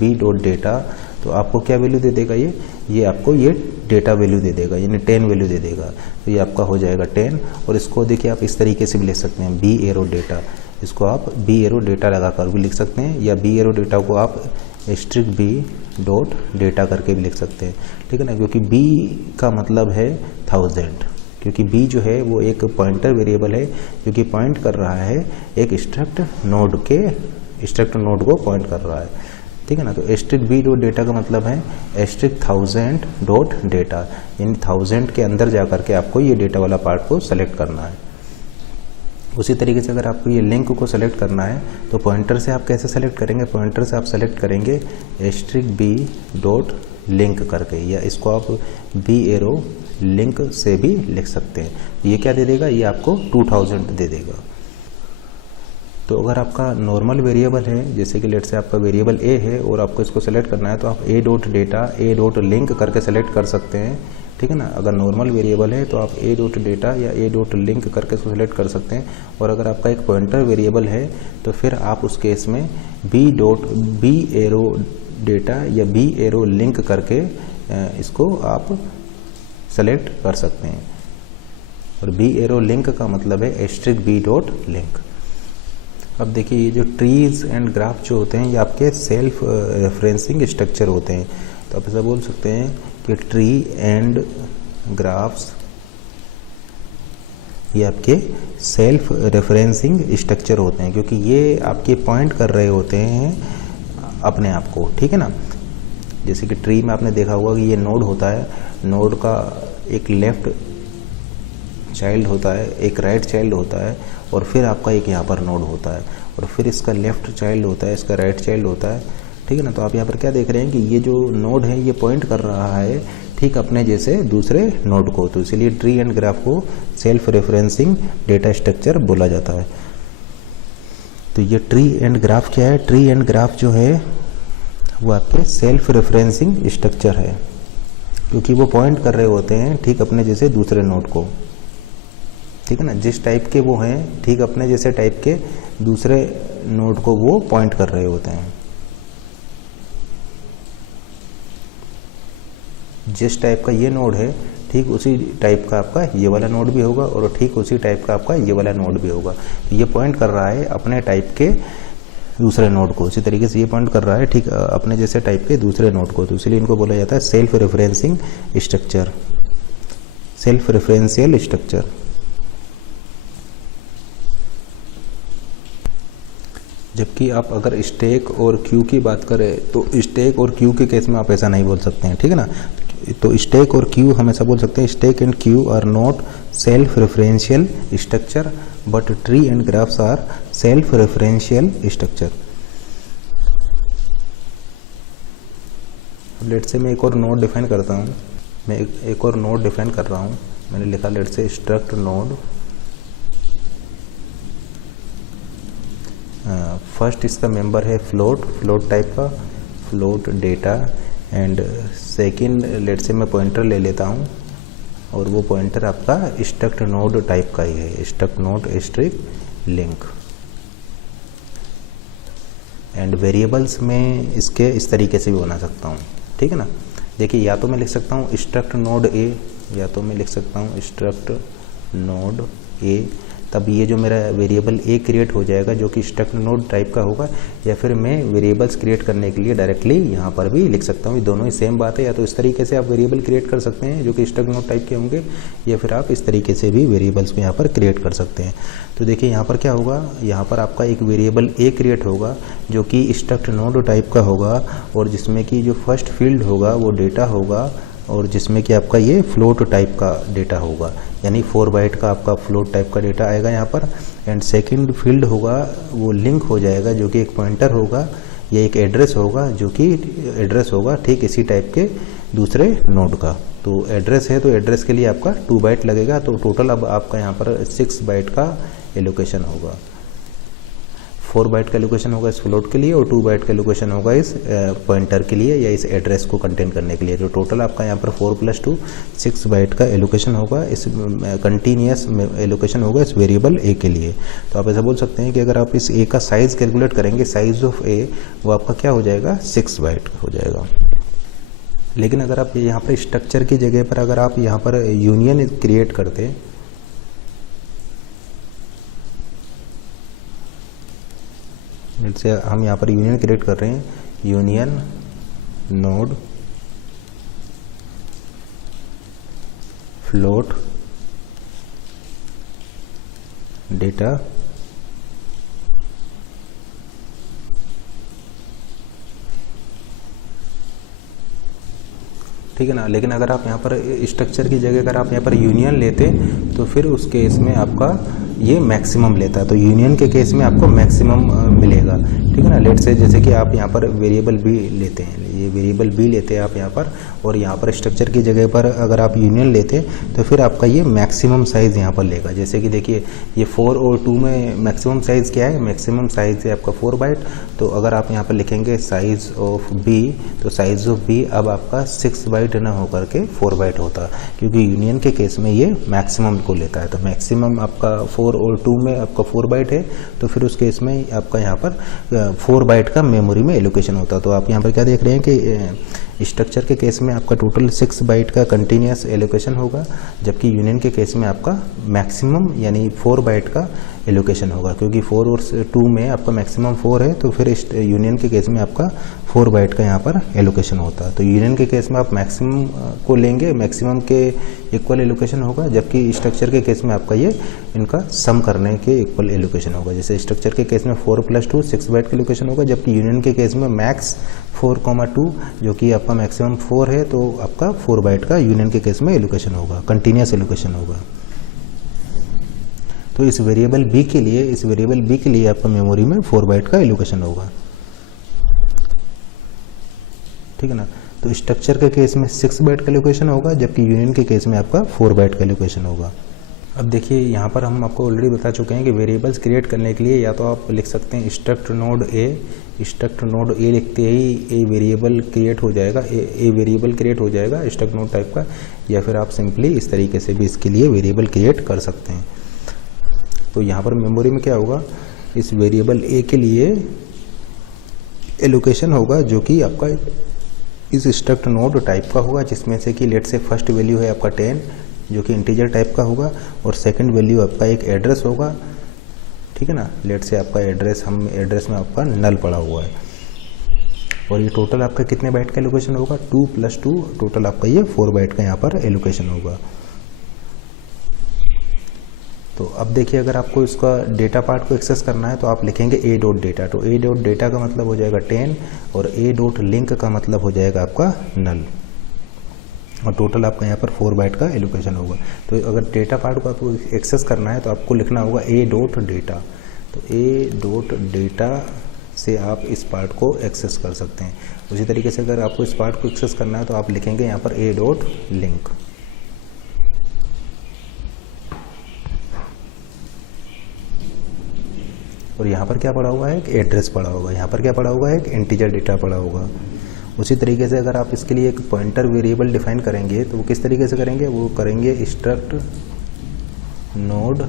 *b डॉट डेटा, तो आपको क्या वैल्यू दे देगा, ये आपको ये डेटा वैल्यू दे देगा, यानी 10 वैल्यू दे देगा। तो ये आपका हो जाएगा 10। और इसको देखिए आप इस तरीके से भी लिख सकते हैं b एरो डेटा, इसको आप b एरो डेटा लगा कर भी लिख सकते हैं, या b एरो डेटा को आप *b डॉट डेटा करके भी लिख सकते हैं, ठीक है ना। क्योंकि b का मतलब है 1000, क्योंकि b जो है वो एक पॉइंटर वेरिएबल है जो कि पॉइंट कर रहा है एक स्ट्रक्ट नोड को पॉइंट कर रहा है, ठीक है ना। तो *b डॉट डेटा का मतलब है *1000 डॉट डेटा, यानी 1000 के अंदर जा करके आपको ये डेटा वाला पार्ट को सेलेक्ट करना है। उसी तरीके से अगर आपको ये लिंक को सेलेक्ट करना है, तो पॉइंटर से आप कैसे सेलेक्ट करेंगे, पॉइंटर से आप सेलेक्ट करेंगे *b डॉट लिंक करके, या इसको आप b एरो लिंक से भी लिख सकते हैं। ये क्या दे देगा, ये आपको 2000 दे देगा। तो अगर आपका नॉर्मल वेरिएबल है, जैसे कि लेट से आपका वेरिएबल a है और आपको इसको सेलेक्ट करना है, तो आप a dot data a dot link करके सेलेक्ट कर सकते हैं, ठीक है ना। अगर नॉर्मल वेरिएबल है तो आप a डॉट डेटा या a डॉट लिंक करके इसको सेलेक्ट कर सकते हैं। और अगर आपका एक पॉइंटर वेरिएबल है तो फिर आप उस केस में b एरो डेटा या b एरो लिंक करके इसको आप सेलेक्ट कर सकते हैं। और b एरो लिंक का मतलब है *b डॉट लिंक। अब देखिए ये जो ट्रीज एंड ग्राफ जो होते हैं ये आपके सेल्फ रेफरेंसिंग स्ट्रक्चर होते हैं। तो आप ऐसा बोल सकते हैं कि ट्री एंड ग्राफ्स ये आपके सेल्फ रेफरेंसिंग स्ट्रक्चर होते हैं, क्योंकि ये आपके पॉइंट कर रहे होते हैं अपने आप को, ठीक है ना। जैसे कि ट्री में आपने देखा होगा कि ये नोड होता है, नोड का एक लेफ्ट चाइल्ड होता है, एक राइट चाइल्ड होता है, और फिर आपका एक यहाँ पर नोड होता है, और फिर इसका लेफ्ट चाइल्ड होता है, इसका राइट चाइल्ड होता है, ठीक है ना। तो आप यहाँ पर क्या देख रहे हैं कि ये जो नोड है ये पॉइंट कर रहा है ठीक अपने जैसे दूसरे नोड को, तो इसलिए ट्री एंड ग्राफ को सेल्फ रेफरेंसिंग डेटा स्ट्रक्चर बोला जाता है। तो ये ट्री एंड ग्राफ क्या है, ट्री एंड ग्राफ जो है वो आपके सेल्फ रेफरेंसिंग स्ट्रक्चर है, क्योंकि वो पॉइंट कर रहे होते हैं ठीक अपने जैसे दूसरे नोड को, ठीक है ना। जिस टाइप के वो हैं ठीक अपने जैसे टाइप के दूसरे नोड को वो पॉइंट कर रहे होते हैं। जिस टाइप का ये नोड है ठीक उसी टाइप का आपका ये वाला नोड भी होगा, और ठीक उसी टाइप का आपका ये वाला नोड भी होगा। तो ये पॉइंट कर रहा है अपने टाइप के दूसरे नोड को, इसी तरीके से ये पॉइंट कर रहा है ठीक अपने जैसे टाइप के दूसरे नोड को, तो इसलिए इनको बोला जाता है self referencing structure, self referential structure. जबकि आप अगर स्टैक और क्यू की बात करें तो स्टैक और क्यू के केस में आप ऐसा नहीं बोल सकते हैं, ठीक है ना। तो स्टैक और क्यू हम ऐसा बोल सकते हैं, stack and queue are not self referential structure but tree and graphs are self referential structure. Let say मैं एक और नोड डिफाइन करता हूँ, मैं एक और नोड डिफाइन कर रहा हूँ। मैंने लिखा let say struct node, first इसका मेंबर है फ्लोट टाइप का, float data, and second let say मैं पॉइंटर ले लेता हूँ और वो पॉइंटर आपका स्ट्रक्ट नोड टाइप का ही है, struct node struct link. And variables में इसके इस तरीके से भी बना सकता हूँ, ठीक है ना। देखिए या तो मैं लिख सकता हूँ स्ट्रक्ट नोड ए, या तो मैं लिख सकता हूँ स्ट्रक्ट नोड ए, तब ये जो मेरा वेरिएबल ए क्रिएट हो जाएगा जो कि स्ट्रक्ट नोड टाइप का होगा। या फिर मैं वेरिएबल्स क्रिएट करने के लिए डायरेक्टली यहाँ पर भी लिख सकता हूँ, ये दोनों ही सेम बात है। या तो इस तरीके से आप वेरिएबल क्रिएट कर सकते हैं जो कि स्ट्रक्ट नोड टाइप के होंगे, या फिर आप इस तरीके से भी वेरिएबल्स को यहाँ पर क्रिएट कर सकते हैं। तो देखिए यहाँ पर क्या होगा, यहाँ पर आपका एक वेरिएबल ए क्रिएट होगा जो कि स्ट्रक्ट नोड टाइप का होगा, और जिसमें कि जो फर्स्ट फील्ड होगा वो डेटा होगा, और जिसमें कि आपका ये फ्लोट टाइप का डेटा होगा, यानी 4 बाइट का आपका फ्लोट टाइप का डेटा आएगा यहाँ पर। एंड सेकंड फील्ड होगा वो लिंक हो जाएगा जो कि एक पॉइंटर होगा या एक एड्रेस होगा, जो कि एड्रेस होगा ठीक इसी टाइप के दूसरे नोड का। तो एड्रेस है तो एड्रेस के लिए आपका 2 बाइट लगेगा, तो टोटल अब आपका यहाँ पर 6 बाइट का एलोकेशन होगा। 4 बाइट का एलोकेशन होगा इस फ्लोट के लिए और 2 बाइट का एलोकेशन होगा इस पॉइंटर के लिए या इस एड्रेस को कंटेन करने के लिए। तो टोटल आपका यहाँ पर 4 + 2 6 बाइट का एलोकेशन होगा, इस कंटिन्यूस एलोकेशन होगा इस वेरिएबल ए के लिए। तो आप ऐसा बोल सकते हैं कि अगर आप इस ए का साइज़ कैलकुलेट करेंगे, साइज ऑफ ए, वो आपका क्या हो जाएगा 6 बाइट हो जाएगा। लेकिन अगर आप यहाँ पर स्ट्रक्चर की जगह पर अगर आप यहाँ पर यूनियन क्रिएट करते, जैसे हम यहाँ पर यूनियन क्रिएट कर रहे हैं, यूनियन नोड फ्लोट डेटा ठीक है ना। लेकिन अगर आप यहाँ पर स्ट्रक्चर की जगह अगर आप यहाँ पर यूनियन लेते तो फिर उस केस में आपका ये मैक्सिमम लेता है, तो यूनियन के केस में आपको मैक्सिमम मिलेगा, ठीक है ना। लेट से जैसे कि आप यहाँ पर वेरिएबल बी लेते हैं, ये वेरिएबल बी लेते हैं आप यहाँ पर, और यहाँ पर स्ट्रक्चर की जगह पर अगर आप यूनियन लेते तो फिर आपका ये मैक्सिमम साइज़ यहाँ पर लेगा। जैसे कि देखिए ये 4 और 2 में मैक्सिमम साइज़ क्या है, मैक्सिमम साइज़ है आपका 4 बाइट। तो अगर आप यहाँ पर लिखेंगे साइज़ ऑफ बी, तो साइज़ ऑफ बी अब आपका 6 बाइट ना होकर के 4 बाइट होता, क्योंकि यूनियन के केस में ये मैक्सिमम को लेता है। तो मैक्सिमम आपका 4 और 2 में आपका 4 बाइट है, तो फिर उस केस में आपका यहाँ पर 4 बाइट का मेमोरी में एलोकेशन होता है। तो आप यहाँ पर क्या देख रहे हैं कि स्ट्रक्चर के केस में आपका टोटल 6 बाइट का कंटिन्यूस एलोकेशन होगा, जबकि यूनियन के केस में आपका मैक्सिमम यानी 4 बाइट का एलोकेशन होगा, क्योंकि 4 और 2 में आपका मैक्सिमम 4 है, तो फिर यूनियन के केस में आपका 4 बाइट का यहाँ पर एलोकेशन होता है। तो यूनियन के केस में आप मैक्सिमम को लेंगे, मैक्सिमम के इक्वल एलोकेशन होगा, जबकि स्ट्रक्चर के केस में आपका ये इनका सम करने के इक्वल एलोकेशन होगा। जैसे स्ट्रक्चर के केस में 4 + 2 6 बाइट का एलोकेशन होगा, जबकि यूनियन के केस में मैक्स 4,2 जो कि आपका मैक्सिमम 4 है, तो आपका 4 बाइट का यूनियन के केस में एलोकेशन होगा, कंटिन्यूस एलोकेशन होगा। तो इस वेरिएबल बी के लिए आपका मेमोरी में 4 बाइट का एलोकेशन होगा, ठीक है ना। तो स्ट्रक्चर के केस में 6 बाइट का एलोकेशन होगा, जबकि यूनियन के केस में आपका 4 बाइट का एलोकेशन होगा। अब देखिए यहाँ पर हम आपको ऑलरेडी बता चुके हैं कि वेरिएबल्स क्रिएट करने के लिए या तो आप लिख सकते हैं struct node A, struct node A लिखते ही ए वेरिएबल क्रिएट हो जाएगा, ए वेरिएबल क्रिएट हो जाएगा स्ट्रक्ट नोड टाइप का, या फिर आप सिंपली इस तरीके से भी इसके लिए वेरिएबल क्रिएट कर सकते हैं। तो यहाँ पर मेमोरी में क्या होगा, इस वेरिएबल ए के लिए एलोकेशन होगा जो कि आपका इस स्ट्रक्ट नोड टाइप का होगा, जिसमें से कि लेट से फर्स्ट वैल्यू है आपका 10 जो कि इंटीजर टाइप का होगा, और सेकंड वैल्यू आपका एक एड्रेस होगा, ठीक है ना। लेट से आपका एड्रेस में आपका नल पड़ा हुआ है, और ये टोटल आपका कितने बाइट का एलोकेशन होगा 2 + 2, टोटल आपका ये 4 बाइट का यहाँ पर एलोकेशन होगा। तो अब देखिए अगर आपको इसका डेटा पार्ट को एक्सेस करना है तो आप लिखेंगे a डॉट डेटा। तो a डॉट डेटा का मतलब हो जाएगा 10 और a डॉट लिंक का मतलब हो जाएगा आपका नल, और टोटल आपका यहाँ पर 4 बाइट का एलोकेशन होगा। तो अगर डेटा पार्ट को आपको एक्सेस करना है तो आपको लिखना होगा a डॉट डेटा। तो a डॉट डेटा से आप इस पार्ट को एक्सेस कर सकते हैं। उसी तरीके से अगर आपको इस पार्ट को एक्सेस करना है तो आप लिखेंगे यहाँ पर a डॉट लिंक। और यहाँ पर क्या पड़ा हुआ है, एक एड्रेस पड़ा होगा, यहाँ पर क्या पड़ा हुआ है, एक इंटीजर डेटा पड़ा होगा। उसी तरीके से अगर आप इसके लिए एक पॉइंटर वेरिएबल डिफाइन करेंगे तो वो किस तरीके से करेंगे, वो करेंगे स्ट्रक्ट नोड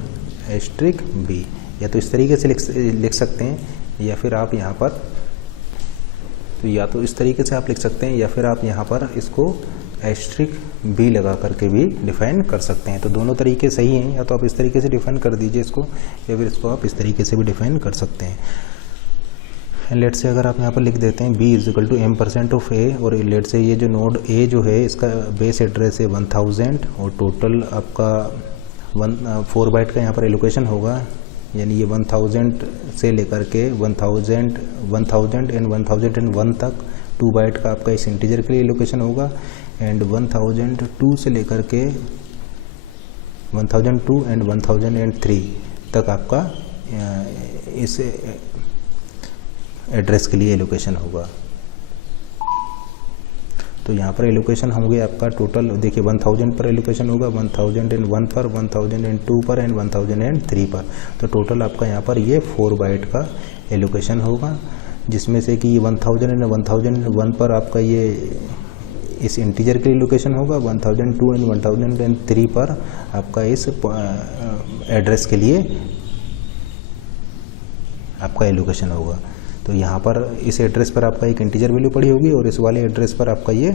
एस्ट्रिक बी, या तो इस तरीके से लिख सकते हैं, या फिर आप यहाँ पर तो या तो इस तरीके से आप लिख सकते हैं, या फिर आप यहाँ पर इसको एस्ट्रिक बी लगा करके भी डिफाइन कर सकते हैं। तो दोनों तरीके सही हैं, या तो आप इस तरीके से डिफाइन कर दीजिए इसको, या फिर इसको आप इस तरीके से भी डिफाइन कर सकते हैं। लेट से अगर आप यहाँ पर लिख देते हैं b is equal to m% of a, और लेट से ये जो नोड a जो है इसका बेस एड्रेस है 1000 और टोटल आपका 4 बाइट का यहाँ पर एलोकेशन होगा, यानी ये 1000 से लेकर के 1000 एंड 1001 तक 2 बाइट का आपका इस इंटीजर के लिए एलोकेशन होगा, एंड 1002 से लेकर के 1002 एंड 1003 तक आपका इस एड्रेस के लिए एलोकेशन होगा। तो यहाँ पर एलोकेशन होंगे आपका टोटल, देखिए 1000 पर एलोकेशन होगा, 1001 पर, 1002 पर एंड 1003 पर। तो टोटल आपका यहाँ पर ये 4 बाइट का एलोकेशन होगा, जिसमें से कि 1000 एंड 1001 पर आपका ये इस इंटीजर के लिए लोकेशन होगा, 1002 एंड 1003 पर आपका इस एड्रेस के लिए आपका एलोकेशन होगा। तो यहाँ पर इस एड्रेस पर आपका एक इंटीजर वैल्यू पड़ी होगी और इस वाले एड्रेस पर आपका ये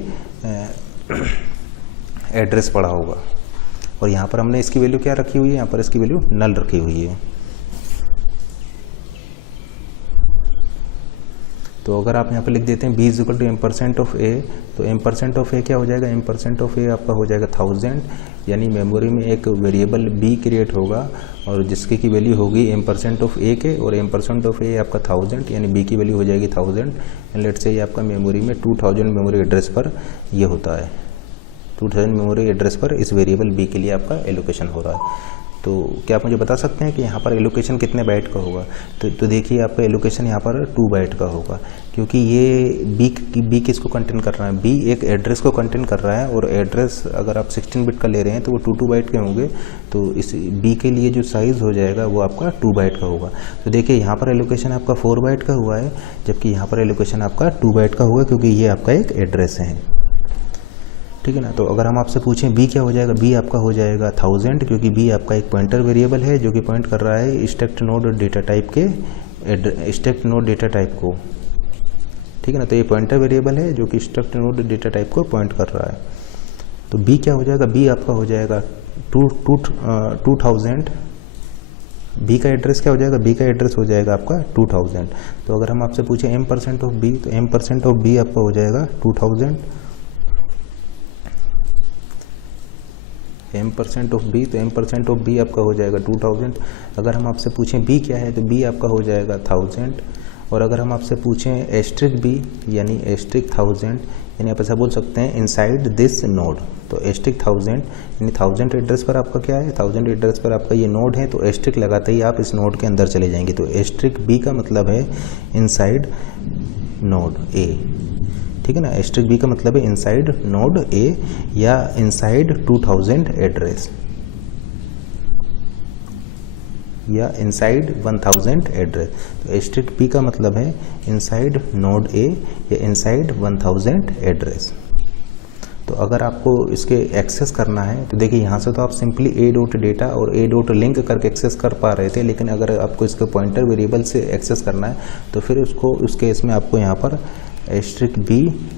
एड्रेस पड़ा होगा, और यहाँ पर हमने इसकी वैल्यू क्या रखी हुई है, यहाँ पर इसकी वैल्यू नल रखी हुई है। तो अगर आप यहाँ पर लिख देते हैं b is equal to m% of a, तो m% ऑफ a क्या हो जाएगा, m% ऑफ a आपका हो जाएगा 1000, यानी मेमोरी में एक वेरिएबल b क्रिएट होगा और जिसकी की वैल्यू होगी m% ऑफ a के, और m% ऑफ a आपका 1000, यानी b की वैल्यू हो जाएगी 1000। लेट से ये आपका मेमोरी में 2000 मेमोरी एड्रेस पर ये होता है, 2000 मेमोरी एड्रेस पर इस वेरिएबल b के लिए आपका एलोकेशन हो रहा है। तो क्या आप मुझे बता सकते हैं कि यहाँ पर एलोकेशन कितने बाइट का होगा? तो देखिए आपका एलोकेशन यहाँ पर 2 बाइट का होगा, क्योंकि ये बी किसको कंटेन कर रहा है, बी एक एड्रेस को कंटेन कर रहा है, और एड्रेस अगर आप 16 बिट का ले रहे हैं तो वो 2 बाइट के होंगे। तो इस बी के लिए जो साइज़ हो जाएगा वो आपका 2 बाइट का होगा। तो देखिए यहाँ पर एलोकेशन आपका 4 बाइट का हुआ है, जबकि यहाँ पर एलोकेशन आपका 2 बाइट का हुआ, क्योंकि ये आपका एक एड्रेस है, ठीक है ना। तो अगर हम आपसे पूछें b क्या हो जाएगा, b आपका हो जाएगा 1000, क्योंकि b आपका एक पॉइंटर वेरिएबल है जो कि पॉइंट कर रहा है स्ट्रक्ट नोड डेटा टाइप के स्ट्रक्ट नोड डेटा टाइप को, ठीक है ना। तो ये पॉइंटर वेरिएबल है जो कि स्ट्रक्ट नोड डेटा टाइप को पॉइंट कर रहा है। तो b क्या हो जाएगा, b आपका हो जाएगा 2000। b का एड्रेस क्या हो जाएगा, b का एड्रेस हो जाएगा आपका 2000। तो अगर हम आपसे पूछें m% ऑफ b, तो m% ऑफ b आपका हो जाएगा 2000, m% ऑफ b, तो m% ऑफ b आपका हो जाएगा 2000। अगर हम आपसे पूछें b क्या है, तो b आपका हो जाएगा 1000। और अगर हम आपसे पूछें एस्ट्रिक b यानी एस्ट्रिक 1000, यानी आप ऐसा बोल सकते हैं इनसाइड दिस नोड। तो एस्ट्रिक 1000 यानी 1000 एड्रेस पर आपका क्या है, 1000 एड्रेस पर आपका ये नोड है, तो एस्ट्रिक लगाते ही आप इस नोड के अंदर चले जाएंगे। तो एस्ट्रिक b का मतलब है इनसाइड नोड a, ठीक है ना। एस्ट्रिक बी का मतलब है इनसाइड नोड ए या इनसाइड 2000 एड्रेस या इनसाइड 1000 एड्रेस। तो एस्ट्रिक बी का मतलब है इनसाइड नोड ए या इनसाइड 1000 एड्रेस। तो अगर आपको इसके एक्सेस करना है तो देखिए यहाँ से तो आप सिंपली a डॉट डेटा और a डॉट लिंक करके एक्सेस कर पा रहे थे, लेकिन अगर आपको इसके पॉइंटर वेरिएबल से एक्सेस करना है तो फिर उसको उस केस में आपको यहाँ पर एस्ट्रिक b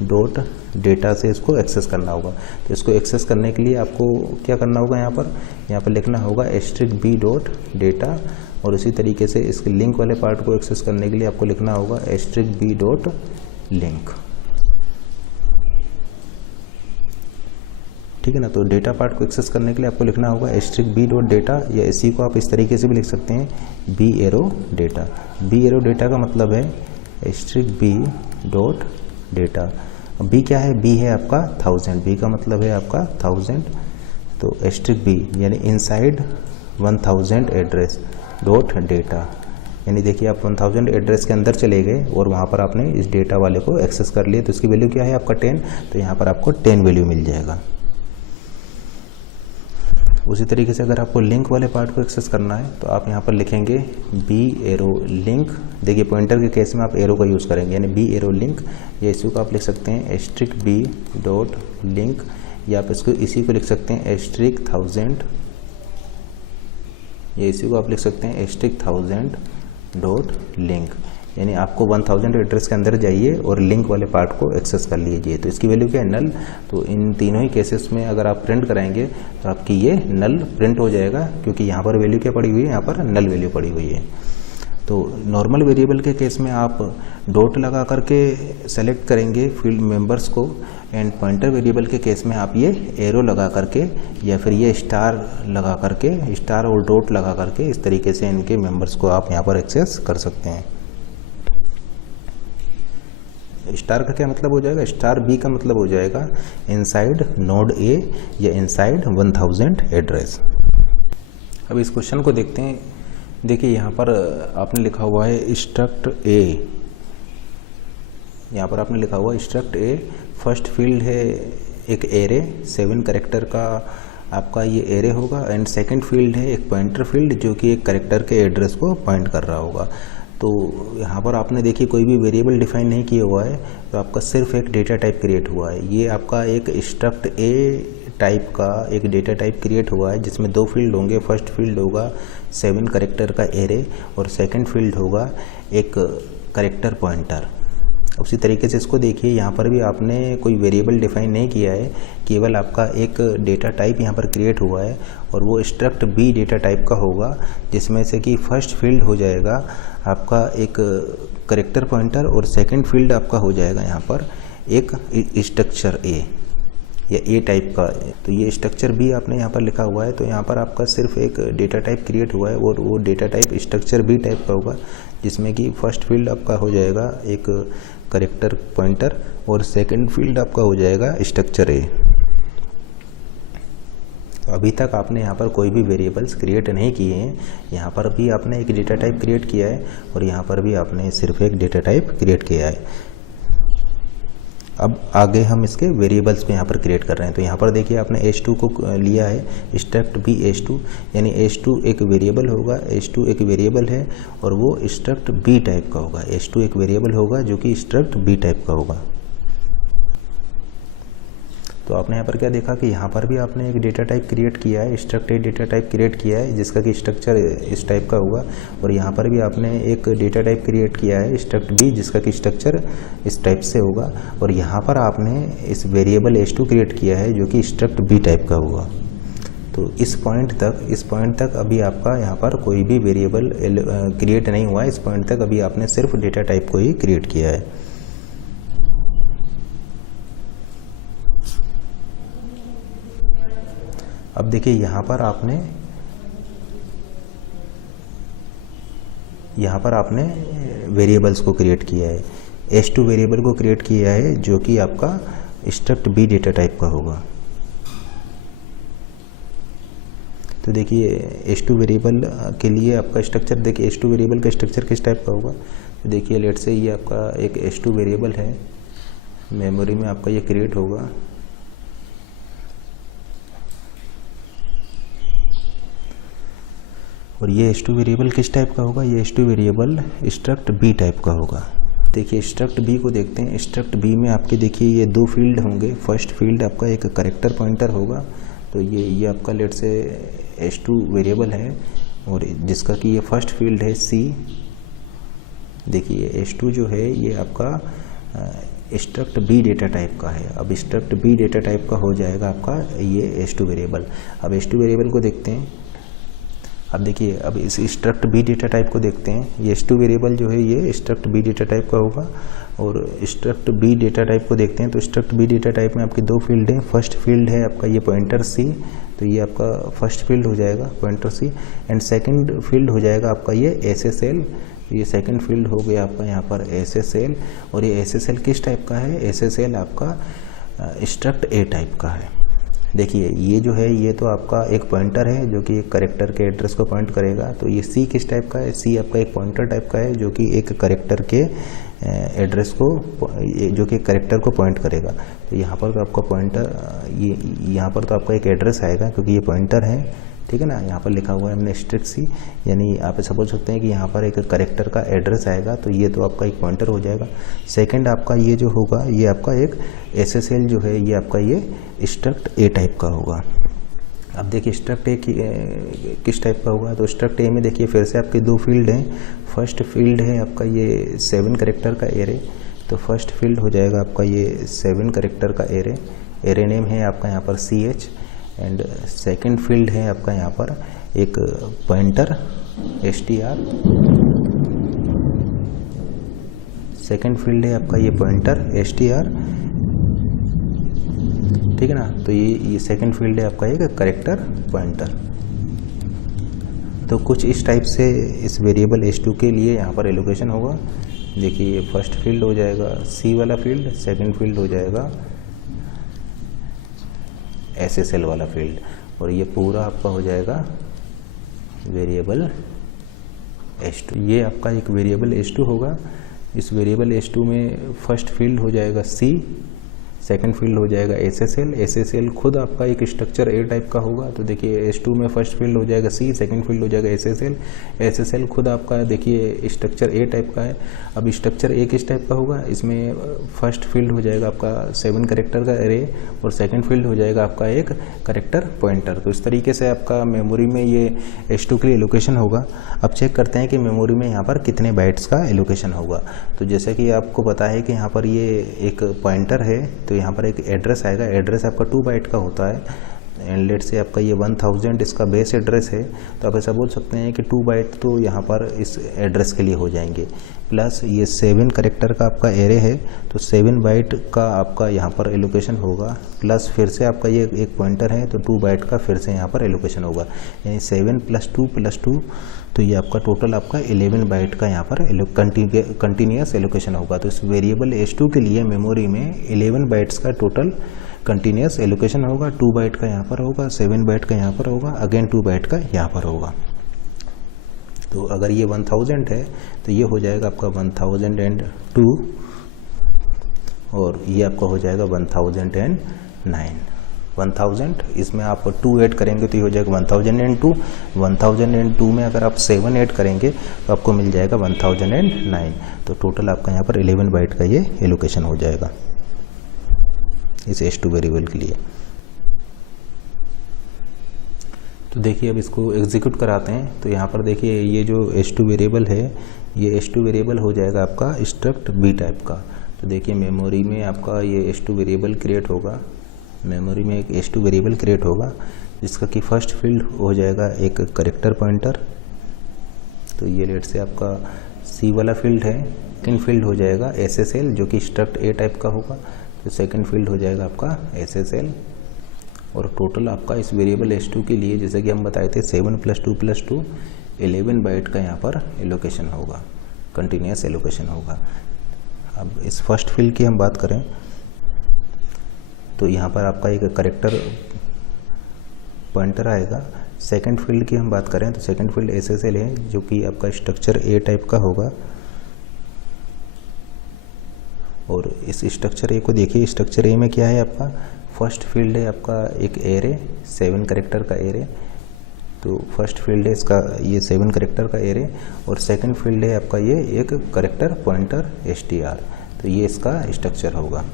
डॉट डेटा से इसको एक्सेस करना होगा। तो इसको एक्सेस करने के लिए आपको क्या करना होगा, यहाँ पर लिखना होगा एस्ट्रिक b डॉट डेटा, और इसी तरीके से इसके लिंक वाले पार्ट को एक्सेस करने के लिए आपको लिखना होगा एस्ट्रिक b डॉट लिंक, ठीक है ना। तो डेटा पार्ट को एक्सेस करने के लिए आपको लिखना होगा एस्ट्रिक बी डॉट डेटा, या इसी को आप इस तरीके से भी लिख सकते हैं b arrow data. B arrow data का मतलब है asterisk b dot data. B क्या है, बी है आपका 1000, बी का मतलब है आपका 1000, तो एस्ट्रिक बी यानी इनसाइड 1000 एड्रेस डॉट डेटा, यानी देखिए आप 1000 एड्रेस के अंदर चले गए और वहाँ पर आपने इस डेटा वाले को एक्सेस कर लिया, तो इसकी वैल्यू क्या है आपका 10, तो यहाँ पर आपको 10 वैल्यू मिल जाएगा। उसी तरीके से अगर आपको लिंक वाले पार्ट को एक्सेस करना है तो आप यहाँ पर लिखेंगे बी एरो लिंक। देखिए पॉइंटर के केस में आप एरो का यूज़ करेंगे, यानी बी एरो लिंक, या इसी को आप लिख सकते हैं एस्ट्रिक बी डॉट लिंक, या आप इसको इसी को लिख सकते हैं एस्ट्रिक 1000, या इसी को आप लिख सकते हैं एस्ट्रिक 1000 डॉट लिंक, यानी आपको 1000 एड्रेस के अंदर जाइए और लिंक वाले पार्ट को एक्सेस कर लीजिए। तो इसकी वैल्यू क्या है, नल। तो इन तीनों ही केसेस में अगर आप प्रिंट कराएंगे तो आपकी ये नल प्रिंट हो जाएगा, क्योंकि यहाँ पर वैल्यू क्या पड़ी हुई है, यहाँ पर नल वैल्यू पड़ी हुई है। तो नॉर्मल वेरिएबल के केस में आप डॉट लगा करके सेलेक्ट करेंगे फील्ड मेंबर्स को, एंड पॉइंटर वेरिएबल के केस में आप ये एरो लगा करके या फिर ये स्टार लगा करके, स्टार और डॉट लगा करके इस तरीके से इनके मेंबर्स को आप यहाँ पर एक्सेस कर सकते हैं। स्टार का क्या मतलब हो जाएगा, स्टार बी का मतलब हो जाएगा इनसाइड नोड ए या इनसाइड 1000 एड्रेस। अब इस क्वेश्चन को देखते हैं। देखिए यहाँ पर आपने लिखा हुआ है स्ट्रक्ट ए, यहाँ पर आपने लिखा हुआ है स्ट्रक्ट ए, फर्स्ट फील्ड है एक एरे 7 कैरेक्टर का आपका ये एरे होगा, एंड सेकंड फील्ड है एक पॉइंटर फील्ड जो कि एक कैरेक्टर के एड्रेस को पॉइंट कर रहा होगा। तो यहाँ पर आपने देखिए कोई भी वेरिएबल डिफाइन नहीं किया हुआ है, तो आपका सिर्फ एक डेटा टाइप क्रिएट हुआ है। ये आपका एक स्ट्रक्ट ए टाइप का एक डेटा टाइप क्रिएट हुआ है जिसमें 2 फील्ड होंगे। फर्स्ट फील्ड होगा 7 कैरेक्टर का एरे और सेकंड फील्ड होगा एक कैरेक्टर पॉइंटर। उसी तरीके से इसको देखिए, यहाँ पर भी आपने कोई वेरिएबल डिफाइन नहीं किया है, केवल आपका एक डेटा टाइप यहाँ पर क्रिएट हुआ है और वो स्ट्रक्ट बी डेटा टाइप का होगा, जिसमें से कि फर्स्ट फील्ड हो जाएगा आपका एक कैरेक्टर पॉइंटर और सेकंड फील्ड आपका हो जाएगा यहाँ पर एक स्ट्रक्चर ए या ए टाइप का। तो ये स्ट्रक्चर बी आपने यहाँ पर लिखा हुआ है, तो यहाँ पर आपका सिर्फ एक डेटा टाइप क्रिएट हुआ है और वो data type structure b type का होगा, जिसमें कि फर्स्ट फील्ड आपका हो जाएगा एक कैरेक्टर पॉइंटर और सेकंड फील्ड आपका हो जाएगा स्ट्रक्चर ए। तो अभी तक आपने यहाँ पर कोई भी वेरिएबल्स क्रिएट नहीं किए हैं, यहाँ पर भी आपने एक डेटा टाइप क्रिएट किया है और यहाँ पर भी आपने सिर्फ एक डेटा टाइप क्रिएट किया है। अब आगे हम इसके वेरिएबल्स को यहाँ पर क्रिएट कर रहे हैं। तो यहाँ पर देखिए आपने h2 को लिया है स्ट्रक्ट बी h2, यानी h2 एक वेरिएबल होगा, h2 एक वेरिएबल है और वो स्ट्रक्ट बी टाइप का होगा। h2 एक वेरिएबल होगा जो कि स्ट्रक्ट बी टाइप का होगा। तो आपने यहाँ पर क्या देखा कि यहाँ पर भी आपने एक डेटा टाइप क्रिएट किया है, स्ट्रक्ट ए डेटा टाइप क्रिएट किया है जिसका कि स्ट्रक्चर इस टाइप का होगा, और यहाँ पर भी आपने एक डेटा टाइप क्रिएट किया है स्ट्रक्ट बी जिसका कि स्ट्रक्चर इस टाइप से होगा, और यहाँ पर आपने इस वेरिएबल h2 क्रिएट किया है जो कि स्ट्रक्ट बी टाइप का होगा। तो इस पॉइंट तक अभी आपका यहाँ पर कोई भी वेरिएबल क्रिएट नहीं हुआ है। इस पॉइंट तक अभी आपने सिर्फ डेटा टाइप को ही क्रिएट किया है। अब देखिए यहाँ पर आपने वेरिएबल्स को क्रिएट किया है, h2 वेरिएबल को क्रिएट किया है जो कि आपका स्ट्रक्ट बी डेटा टाइप का होगा। तो देखिए h2 वेरिएबल के लिए आपका स्ट्रक्चर, देखिए h2 वेरिएबल का स्ट्रक्चर किस टाइप का होगा। तो देखिए लेट से ये आपका एक h2 वेरिएबल है, मेमोरी में आपका ये क्रिएट होगा, और ये h2 वेरिएबल किस टाइप का होगा, ये h2 variable struct B type का होगा। देखिए स्ट्रक्ट बी को देखते हैं। स्ट्रक्ट बी में आपके देखिए ये 2 फील्ड होंगे। फर्स्ट फील्ड आपका एक कैरेक्टर पॉइंटर होगा, तो ये आपका लेट से h2 वेरिएबल है और जिसका कि ये फर्स्ट फील्ड है c। देखिए h2 जो है ये आपका स्ट्रक्ट बी डेटा टाइप का है। अब स्ट्रक्ट बी डेटा टाइप का हो जाएगा आपका ये h2 वेरिएबल। अब h2 वेरिएबल को देखते हैं। अब देखिए, अब इस स्ट्रक्ट बी डेटा टाइप को देखते हैं। ये S2 वेरिएबल जो है ये स्ट्रक्ट बी डेटा टाइप का होगा। और स्ट्रक्ट बी डेटा टाइप को देखते हैं तो स्ट्रक्ट बी डेटा टाइप में आपकी दो फील्ड हैं। फर्स्ट फील्ड है आपका ये पॉइंटर सी, तो ये आपका फर्स्ट फील्ड हो जाएगा pointer c. And second field हो जाएगा आपका ये SSL, ये सेकंड फील्ड हो गया आपका यहाँ पर SSL। और ये SSL किस टाइप का है? SSL आपका स्ट्रक्ट ए टाइप का है। देखिए ये जो है ये तो आपका एक पॉइंटर है जो कि एक कैरेक्टर के एड्रेस को पॉइंट करेगा। तो ये सी किस टाइप का है? सी आपका एक पॉइंटर टाइप का है जो कि एक कैरेक्टर के एड्रेस को, जो कि कैरेक्टर को पॉइंट करेगा। तो यहाँ पर तो आपका पॉइंटर, ये यहाँ पर तो आपका एक एड्रेस आएगा क्योंकि ये पॉइंटर है, ठीक है ना। यहाँ पर लिखा हुआ है हमने स्ट्रिक्ट सी, यानी आप ऐसा बोल सकते हैं कि यहाँ पर एक कैरेक्टर का एड्रेस आएगा। तो ये तो आपका एक पॉइंटर हो जाएगा। सेकंड आपका ये जो होगा ये आपका एक SSL जो है ये आपका ये स्ट्रक्ट ए टाइप का होगा। अब देखिए स्ट्रक्ट ए किस टाइप का होगा? तो स्ट्रक्ट ए में देखिए फिर से आपके दो फील्ड हैं। फर्स्ट फील्ड है आपका ये 7 कैरेक्टर का एरे, तो फर्स्ट फील्ड हो जाएगा आपका ये 7 कैरेक्टर का एरे नेम है आपका यहाँ पर CH। एंड सेकंड फील्ड है आपका यहाँ पर एक पॉइंटर STR। सेकंड फील्ड है आपका ये पॉइंटर STR, ठीक है ना। तो ये सेकंड फील्ड है आपका एक कैरेक्टर पॉइंटर। तो कुछ इस टाइप से इस वेरिएबल S2 के लिए यहाँ पर एलोकेशन होगा। देखिए ये फर्स्ट फील्ड हो जाएगा C वाला फील्ड, सेकंड फील्ड हो जाएगा SSL वाला फील्ड, और ये पूरा आपका हो जाएगा वेरिएबल S2। ये आपका एक वेरिएबल S2 होगा। इस वेरिएबल S2 में फर्स्ट फील्ड हो जाएगा C, सेकंड फील्ड हो जाएगा SSL खुद आपका एक स्ट्रक्चर ए टाइप का होगा। तो देखिए S2 में फर्स्ट फील्ड हो जाएगा C, सेकंड फील्ड हो जाएगा SSL खुद आपका देखिए स्ट्रक्चर ए टाइप का है। अब स्ट्रक्चर ए किस टाइप का होगा? इसमें फर्स्ट फील्ड हो जाएगा आपका 7 कैरेक्टर का एरे, और सेकंड फील्ड हो जाएगा आपका एक कैरेक्टर पॉइंटर। तो इस तरीके से आपका मेमोरी में ये S2 के लिए एलोकेशन होगा। अब चेक करते हैं कि मेमोरी में यहाँ पर कितने बाइट्स का एलोकेशन होगा। तो जैसे कि आपको पता है कि यहाँ पर ये एक पॉइंटर है, तो यहाँ पर एक एड्रेस आएगा। एड्रेस आपका 2 बाइट का होता है। एंड लेट से आपका ये 1000 इसका बेस एड्रेस है। तो आप ऐसा बोल सकते हैं कि 2 बाइट तो यहाँ पर इस एड्रेस के लिए हो जाएंगे, प्लस ये 7 कैरेक्टर का आपका एरे है, तो 7 बाइट का आपका यहाँ पर एलोकेशन होगा, प्लस फिर से आपका ये एक पॉइंटर है तो 2 बाइट का फिर से यहाँ पर एलोकेशन होगा, यानी 7 + 2 तो ये आपका टोटल आपका 11 बाइट का यहाँ पर कंटिन्यूस एलोकेशन होगा। तो इस वेरिएबल S2 के लिए मेमोरी में 11 बाइट्स का टोटल कंटिन्यूस एलोकेशन होगा। 2 बाइट का यहाँ पर होगा, 7 बाइट का यहाँ पर होगा, अगेन 2 बाइट का यहाँ पर होगा। तो अगर ये 1000 है तो ये हो जाएगा आपका 1002, और ये आपका हो जाएगा 1009। 1000 इसमें आप 2 ऐड करेंगे तो ये हो जाएगा 1002। 1002 में अगर आप 7 ऐड करेंगे तो आपको मिल जाएगा 1009। तो टोटल आपका यहाँ पर 11 बाइट का ये एलोकेशन हो जाएगा इस S2 वेरिएबल के लिए। तो देखिए अब इसको एग्जीक्यूट कराते हैं। तो यहाँ पर देखिए ये जो S2 वेरिएबल है, ये S2 वेरिएबल हो जाएगा आपका स्ट्रक्ट बी टाइप का। तो देखिए मेमोरी में आपका ये S2 वेरिएबल क्रिएट होगा। मेमोरी में एक S2 वेरिएबल क्रिएट होगा जिसका कि फर्स्ट फील्ड हो जाएगा एक कैरेक्टर पॉइंटर। तो ये लेट से आपका C वाला फील्ड है। सेकंड फील्ड हो जाएगा SSL जो कि स्ट्रक्ट ए टाइप का होगा। तो सेकंड फील्ड हो जाएगा आपका SSL, और टोटल आपका इस वेरिएबल S2 के लिए जैसे कि हम बताए थे 7 + 2 + 2 11 बाइट का यहाँ पर एलोकेशन होगा, कंटिन्यूस एलोकेशन होगा। अब इस फर्स्ट फील्ड की हम बात करें तो यहाँ पर आपका एक कैरेक्टर पॉइंटर आएगा। सेकंड फील्ड की हम बात करें तो सेकंड फील्ड SSL है जो कि आपका स्ट्रक्चर ए टाइप का होगा। और इस स्ट्रक्चर ए को देखिए, स्ट्रक्चर ए में क्या है आपका फर्स्ट फील्ड है आपका एक एरे, 7 कैरेक्टर का एरे। तो फर्स्ट फील्ड है इसका ये 7 कैरेक्टर का एरे, और सेकंड फील्ड है आपका ये एक कैरेक्टर पॉइंटर STR। तो ये इसका स्ट्रक्चर होगा।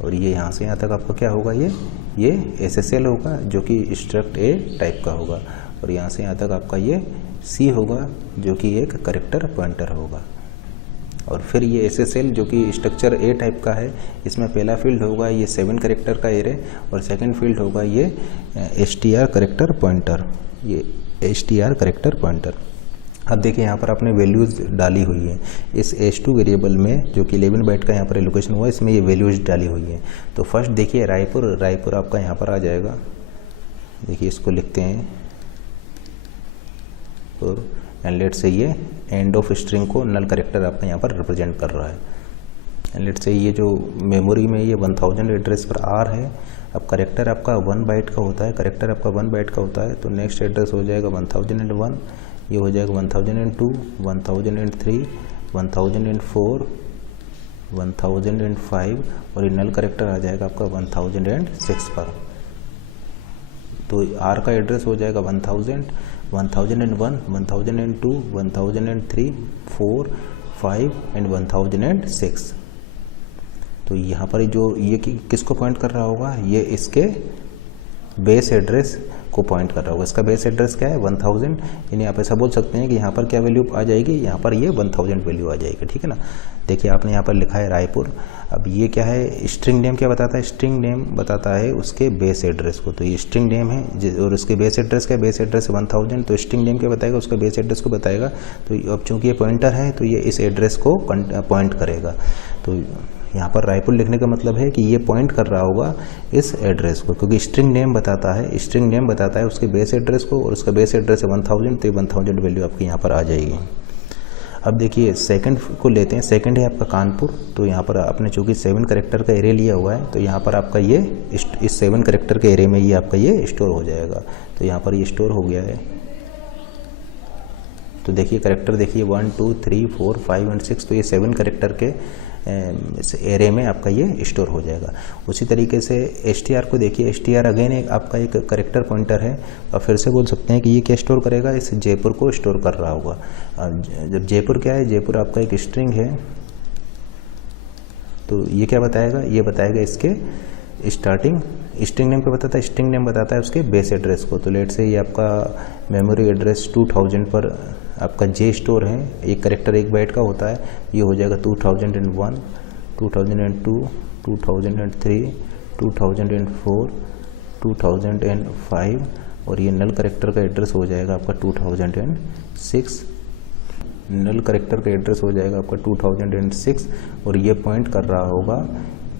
और ये यहाँ से यहाँ तक आपका क्या होगा, ये SSL होगा जो कि स्ट्रक्ट ए टाइप का होगा, और यहाँ से यहाँ तक आपका ये C होगा जो कि एक कैरेक्टर पॉइंटर होगा। और फिर ये SSL जो कि स्ट्रक्चर ए टाइप का है, इसमें पहला फील्ड होगा ये 7 कैरेक्टर का एरे और सेकंड फील्ड होगा ये STR कैरेक्टर पॉइंटर, ये STR कैरेक्टर पॉइंटर। अब देखिए यहाँ पर आपने वैल्यूज़ डाली हुई है इस S2 वेरिएबल में, जो कि 11 बाइट का यहाँ पर एलोकेशन हुआ है, इसमें ये वैल्यूज़ डाली हुई है। तो फर्स्ट देखिए रायपुर आपका यहाँ पर आ जाएगा। देखिए इसको लिखते हैं और एंड लेट से ये एंड ऑफ स्ट्रिंग को नल कैरेक्टर आपका यहाँ पर रिप्रेजेंट कर रहा है। एंड लेट से ये जो मेमोरी में ये 1000 एड्रेस पर R है। अब कैरेक्टर आपका 1 बाइट का होता है, कैरेक्टर आपका 1 बाइट का होता है, तो नेक्स्ट एड्रेस हो जाएगा 1001, ये हो जाएगा 1002, 1003, 1004, 1005 और ये नल कैरेक्टर आ जाएगा आपका 1006 पर। तो R का एड्रेस हो जाएगा 1000, 1001, 1002, 1003, 4, 5 एंड 1006। तो यहाँ पर जो ये किसको पॉइंट कर रहा होगा, ये इसके बेस एड्रेस को पॉइंट कर रहा होगा। इसका बेस एड्रेस क्या है 1000, यानी आप ऐसा बोल सकते हैं कि यहाँ पर क्या वैल्यू आ जाएगी, यहाँ पर ये 1000 वैल्यू आ जाएगी, ठीक है ना। देखिए आपने यहाँ पर लिखा है रायपुर। अब ये क्या है, स्ट्रिंग नेम क्या बताता है, स्ट्रिंग नेम बताता है उसके बेस एड्रेस को। तो ये स्ट्रिंग नेम है और उसके बेस एड्रेस क्या है, बेस एड्रेस है 1000, तो स्ट्रिंग नेम क्या बताएगा, उसका बेस एड्रेस को बताएगा। तो अब चूंकि ये पॉइंटर है तो ये इस एड्रेस को पॉइंट करेगा। तो यहाँ पर रायपुर लिखने का मतलब है कि ये पॉइंट कर रहा होगा इस एड्रेस को, क्योंकि स्ट्रिंग नेम बताता है, स्ट्रिंग नेम बताता है उसके बेस एड्रेस को और उसका बेस एड्रेस है 1000, तो ये 1000 वैल्यू आपकी यहाँ पर आ जाएगी। अब देखिए सेकंड को लेते हैं। सेकंड है आपका कानपुर। तो यहाँ पर आपने चूँकि 7 कैरेक्टर का एरे लिया हुआ है, तो यहाँ पर आपका ये इस 7 कैरेक्टर के एरे में ये आपका ये स्टोर हो जाएगा। तो यहाँ पर ये स्टोर हो गया है। तो देखिए कैरेक्टर देखिए 1 2 3 4 5 एंड 6, तो ये 7 कैरेक्टर के इस एरे में आपका ये स्टोर हो जाएगा। उसी तरीके से STR को देखिए। STR अगेन आपका एक कैरेक्टर पॉइंटर है और फिर से बोल सकते हैं कि ये क्या स्टोर करेगा, इस जयपुर को स्टोर कर रहा होगा। जब जयपुर क्या है, जयपुर आपका एक स्ट्रिंग है, तो ये क्या बताएगा, ये बताएगा इसके स्टार्टिंग। स्ट्रिंग नेम क्या बताता है, स्ट्रिंग नेम बताता है उसके बेस एड्रेस को। तो लेट से ये आपका मेमोरी एड्रेस 2000 पर आपका जे स्टोर है, एक कैरेक्टर 1 बाइट का होता है, ये हो जाएगा 2001, 2002, 2003, 2004, 2005 और ये नल कैरेक्टर का एड्रेस हो जाएगा आपका 2006। नल कैरेक्टर का एड्रेस हो जाएगा आपका 2006 और ये पॉइंट कर रहा होगा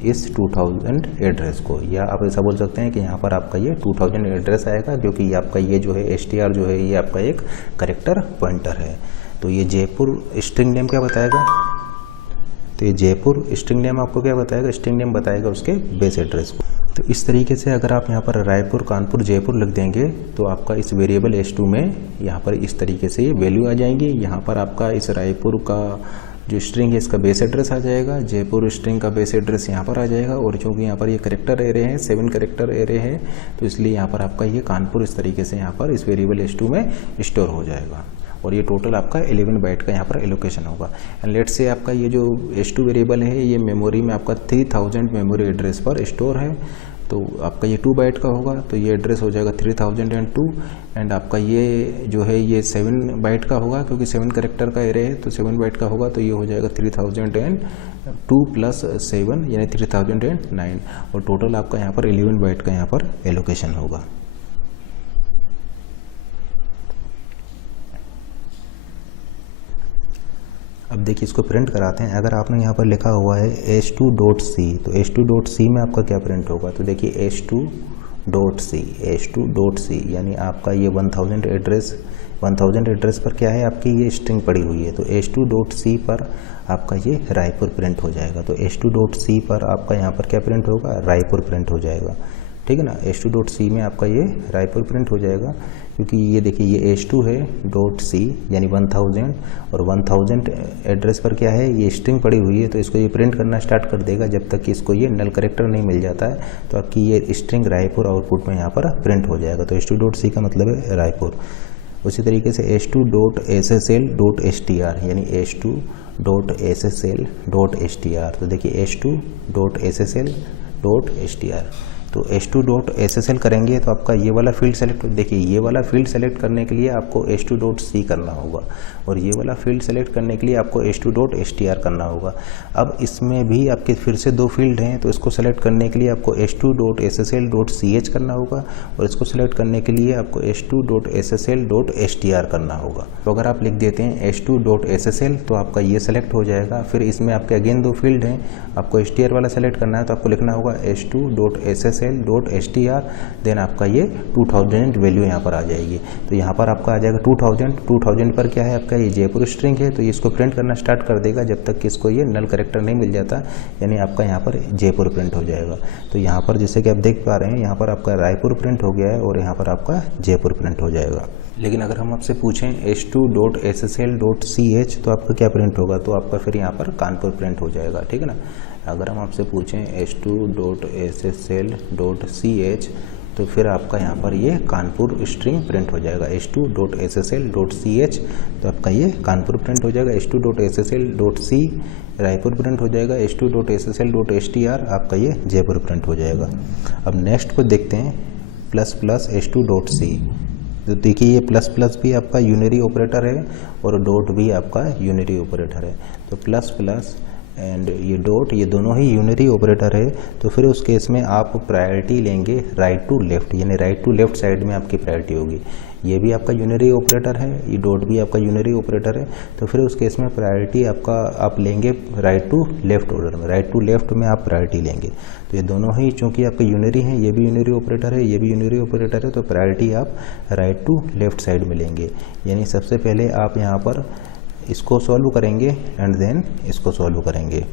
इस 2000 एड्रेस को, या आप ऐसा बोल सकते हैं कि यहाँ पर आपका ये 2000 एड्रेस आएगा, क्योंकि आपका ये जो है STR जो है ये आपका एक कैरेक्टर पॉइंटर है। तो ये जयपुर स्ट्रिंग नेम क्या बताएगा, तो ये जयपुर स्ट्रिंग नेम आपको क्या बताएगा, स्ट्रिंग नेम बताएगा उसके बेस एड्रेस को। तो इस तरीके से अगर आप यहाँ पर रायपुर, कानपुर, जयपुर लिख देंगे तो आपका इस वेरिएबल S2 में यहाँ पर इस तरीके से ये वैल्यू आ जाएंगी। यहाँ पर आपका इस रायपुर का जो स्ट्रिंग है इसका बेस एड्रेस आ जाएगा, जयपुर स्ट्रिंग का बेस एड्रेस यहाँ पर आ जाएगा, और चूँकि यहाँ पर ये कैरेक्टर एरे है, 7 कैरेक्टर एरे है, तो इसलिए यहाँ पर आपका ये कानपुर इस तरीके से यहाँ पर इस वेरिएबल S2 में स्टोर हो जाएगा। और ये टोटल आपका 11 बाइट का यहाँ पर एलोकेशन होगा। एंड लेट से आपका ये जो S2 वेरिएबल है ये मेमोरी में आपका 3000 मेमोरी एड्रेस पर स्टोर है। तो आपका ये 2 बाइट का होगा, तो ये एड्रेस हो जाएगा 3002 एंड आपका ये जो है ये 7 बाइट का होगा, क्योंकि 7 कैरेक्टर का एरे है तो 7 बाइट का होगा, तो ये हो जाएगा 3002 प्लस 7 यानी 3009 और टोटल आपका यहाँ पर 11 बाइट का यहाँ पर एलोकेशन होगा। अब देखिए इसको प्रिंट कराते हैं। अगर आपने यहाँ पर लिखा हुआ है h2.c, तो h2.c में आपका क्या प्रिंट होगा, तो देखिए h2.c यानी आपका ये 1000 एड्रेस पर क्या है, आपकी ये स्ट्रिंग पड़ी हुई है, तो h2.c पर आपका ये रायपुर प्रिंट हो जाएगा। तो h2.c पर आपका यहाँ पर क्या प्रिंट होगा, रायपुर प्रिंट हो जाएगा, ठीक है ना। h2.c में आपका ये रायपुर प्रिंट हो जाएगा, क्योंकि ये देखिए ये h2 है .c यानी 1000 और 1000 एड्रेस पर क्या है, ये स्ट्रिंग पड़ी हुई है, तो इसको ये प्रिंट करना स्टार्ट कर देगा जब तक कि इसको ये नल कैरेक्टर नहीं मिल जाता है। तो आपकी ये स्ट्रिंग रायपुर आउटपुट में यहाँ पर प्रिंट हो जाएगा। तो h2.c का मतलब है रायपुर। उसी तरीके से h2.ssl.str यानी h2.ssl.str, तो देखिए h2.ssl.str तो h2.ssl करेंगे तो आपका ये वाला फील्ड सेलेक्ट, देखिए ये वाला फील्ड सेलेक्ट करने के लिए आपको h2.c करना होगा और ये वाला फील्ड सेलेक्ट करने के लिए आपको h2.str करना होगा। अब इसमें भी आपके फिर से दो फील्ड हैं, तो इसको सेलेक्ट करने के लिए आपको h2.ssl.ch करना होगा और इसको सेलेक्ट करने के लिए आपको h2.ssl.str करना होगा। तो अगर आप लिख देते हैं h2.ssl तो आपका ये सेलेक्ट हो जाएगा। फिर इसमें आपके अगेन दो फील्ड हैं, आपको str वाला सेलेक्ट करना है तो आपको लिखना होगा h2.ssl.str, देन आपका ये 2000 वैल्यू यहाँ पर आ जाएगी। तो यहाँ पर आपका आ जाएगा 2000 पर क्या है आपका ये जयपुर स्ट्रिंग है, तो इसको प्रिंट करना स्टार्ट कर देगा जब तक कि इसको ये नल कैरेक्टर नहीं मिल जाता, यानी आपका यहाँ पर जयपुर प्रिंट हो जाएगा। तो यहाँ पर जैसे कि आप देख पा रहे हैं यहाँ पर आपका रायपुर प्रिंट हो गया है और यहाँ पर आपका जयपुर प्रिंट हो जाएगा। लेकिन अगर हम आपसे पूछें h2.ssl.ch तो आपका क्या प्रिंट होगा, तो आपका फिर यहाँ पर कानपुर प्रिंट हो जाएगा, ठीक है ना। अगर हम आपसे पूछें h2.ssl.ch तो फिर आपका यहाँ पर ये कानपुर स्ट्रिंग प्रिंट हो जाएगा। h2.ssl.ch तो आपका ये कानपुर प्रिंट हो जाएगा। h2.ssl.c रायपुर प्रिंट हो जाएगा। h2.ssl.str आपका ये जयपुर प्रिंट हो जाएगा। अब नेक्स्ट को देखते हैं ++h2.c। तो देखिए ये ++ भी आपका यूनरी ऑपरेटर है और डॉट भी आपका यूनरी ऑपरेटर है। तो ++ एंड ये डॉट ये दोनों ही यूनरी ऑपरेटर है। तो फिर उस केस में आप प्रायोरिटी लेंगे राइट टू लेफ्ट, यानी राइट टू लेफ्ट साइड में आपकी प्रायोरिटी होगी। ये भी आपका यूनरी ऑपरेटर है, ये डॉट भी आपका यूनरी ऑपरेटर है। तो फिर उस केस में प्रायोरिटी आपका आप लेंगे राइट टू लेफ्ट ऑर्डर में, राइट टू लेफ्ट में आप प्रायोरिटी लेंगे। तो ये दोनों ही चूँकि आपके यूनरी हैं, ये भी यूनरी ऑपरेटर है, ये भी यूनरी ऑपरेटर है, तो प्रायोरिटी आप राइट टू लेफ्ट साइड में लेंगे। यानी सबसे पहले आप यहाँ पर इसको सॉल्व करेंगे एंड देन इसको सॉल्व करेंगे,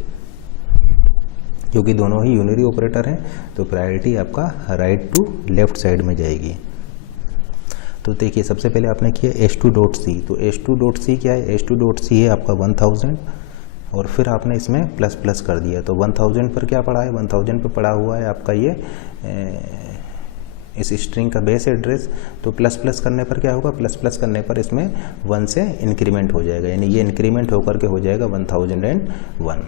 क्योंकि दोनों ही यूनरी ऑपरेटर हैं तो प्रायोरिटी आपका राइट टू लेफ्ट साइड में जाएगी। तो देखिए सबसे पहले आपने किया h2.c। तो h2.c क्या है, h2.c है आपका 1000 और फिर आपने इसमें ++ कर दिया। तो 1000 पर क्या पड़ा है, 1000 पर पड़ा हुआ है आपका ये इस स्ट्रिंग का बेस एड्रेस। तो ++ करने पर क्या होगा, ++ करने पर इसमें 1 से इंक्रीमेंट हो जाएगा, यानी ये इंक्रीमेंट होकर के हो जाएगा 1001,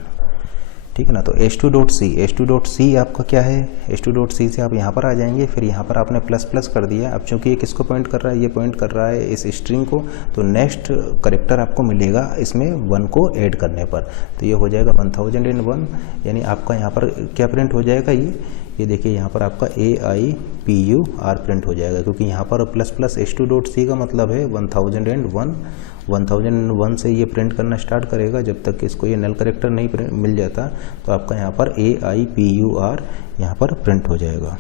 ठीक है ना। तो h2.c आपका क्या है, h2.c से आप यहाँ पर आ जाएंगे। फिर यहाँ पर आपने ++ कर दिया। अब चूंकि ये किसको पॉइंट कर रहा है, ये पॉइंट कर रहा है इस स्ट्रिंग को, तो नेक्स्ट करेक्टर आपको मिलेगा इसमें 1 को ऐड करने पर। तो ये हो जाएगा 1001, यानी आपका यहाँ पर क्या प्रिंट हो जाएगा, ये देखिए यहाँ पर आपका AIPUR प्रिंट हो जाएगा, क्योंकि यहाँ पर ++ h2.c का मतलब है 1001 से ये प्रिंट करना स्टार्ट करेगा जब तक कि इसको ये नल कैरेक्टर नहीं मिल जाता। तो आपका यहाँ पर AIPUR यहाँ पर प्रिंट हो जाएगा।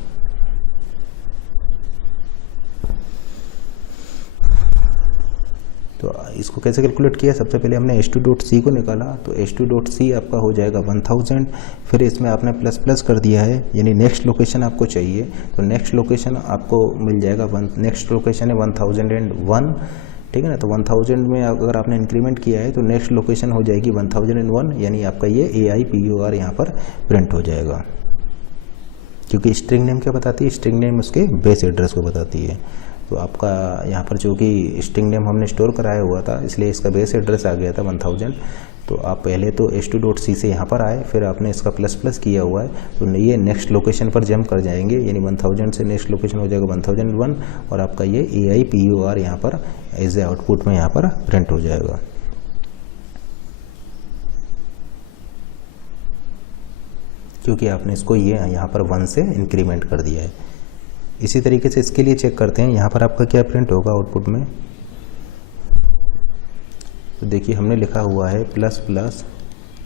तो इसको कैसे कैलकुलेट किया, सबसे पहले हमने h2.c को निकाला। तो h2.c आपका हो जाएगा 1000, फिर इसमें आपने ++ कर दिया है, यानी नेक्स्ट लोकेशन आपको चाहिए। तो नेक्स्ट लोकेशन आपको मिल जाएगा, नेक्स्ट लोकेशन है 1001, ठीक है ना। तो 1000 में अगर आपने इंक्रीमेंट किया है तो नेक्स्ट लोकेशन हो जाएगी 1001, यानी आपका ये AIPUR यहाँ पर प्रिंट हो जाएगा, क्योंकि स्ट्रिंग नेम क्या बताती है, स्ट्रिंग नेम उसके बेस एड्रेस को बताती है। तो आपका यहाँ पर चूँकि स्ट्रिंग नेम हमने स्टोर कराया हुआ था इसलिए इसका बेस एड्रेस आ गया था 1000। तो आप पहले तो h2.c से यहाँ पर आए, फिर आपने इसका ++ किया हुआ है, तो ये नेक्स्ट लोकेशन पर जंप कर जाएंगे, यानी 1000 से नेक्स्ट लोकेशन हो जाएगा 1001 और आपका ये AIPUR यहाँ पर एज ए आउटपुट में यहाँ पर प्रिंट हो जाएगा। क्योंकि आपने इसको ये यहाँ पर 1 से इंक्रीमेंट कर दिया है। इसी तरीके से इसके लिए चेक करते हैं, यहाँ पर आपका क्या प्रिंट होगा आउटपुट में। तो देखिए हमने लिखा हुआ है ++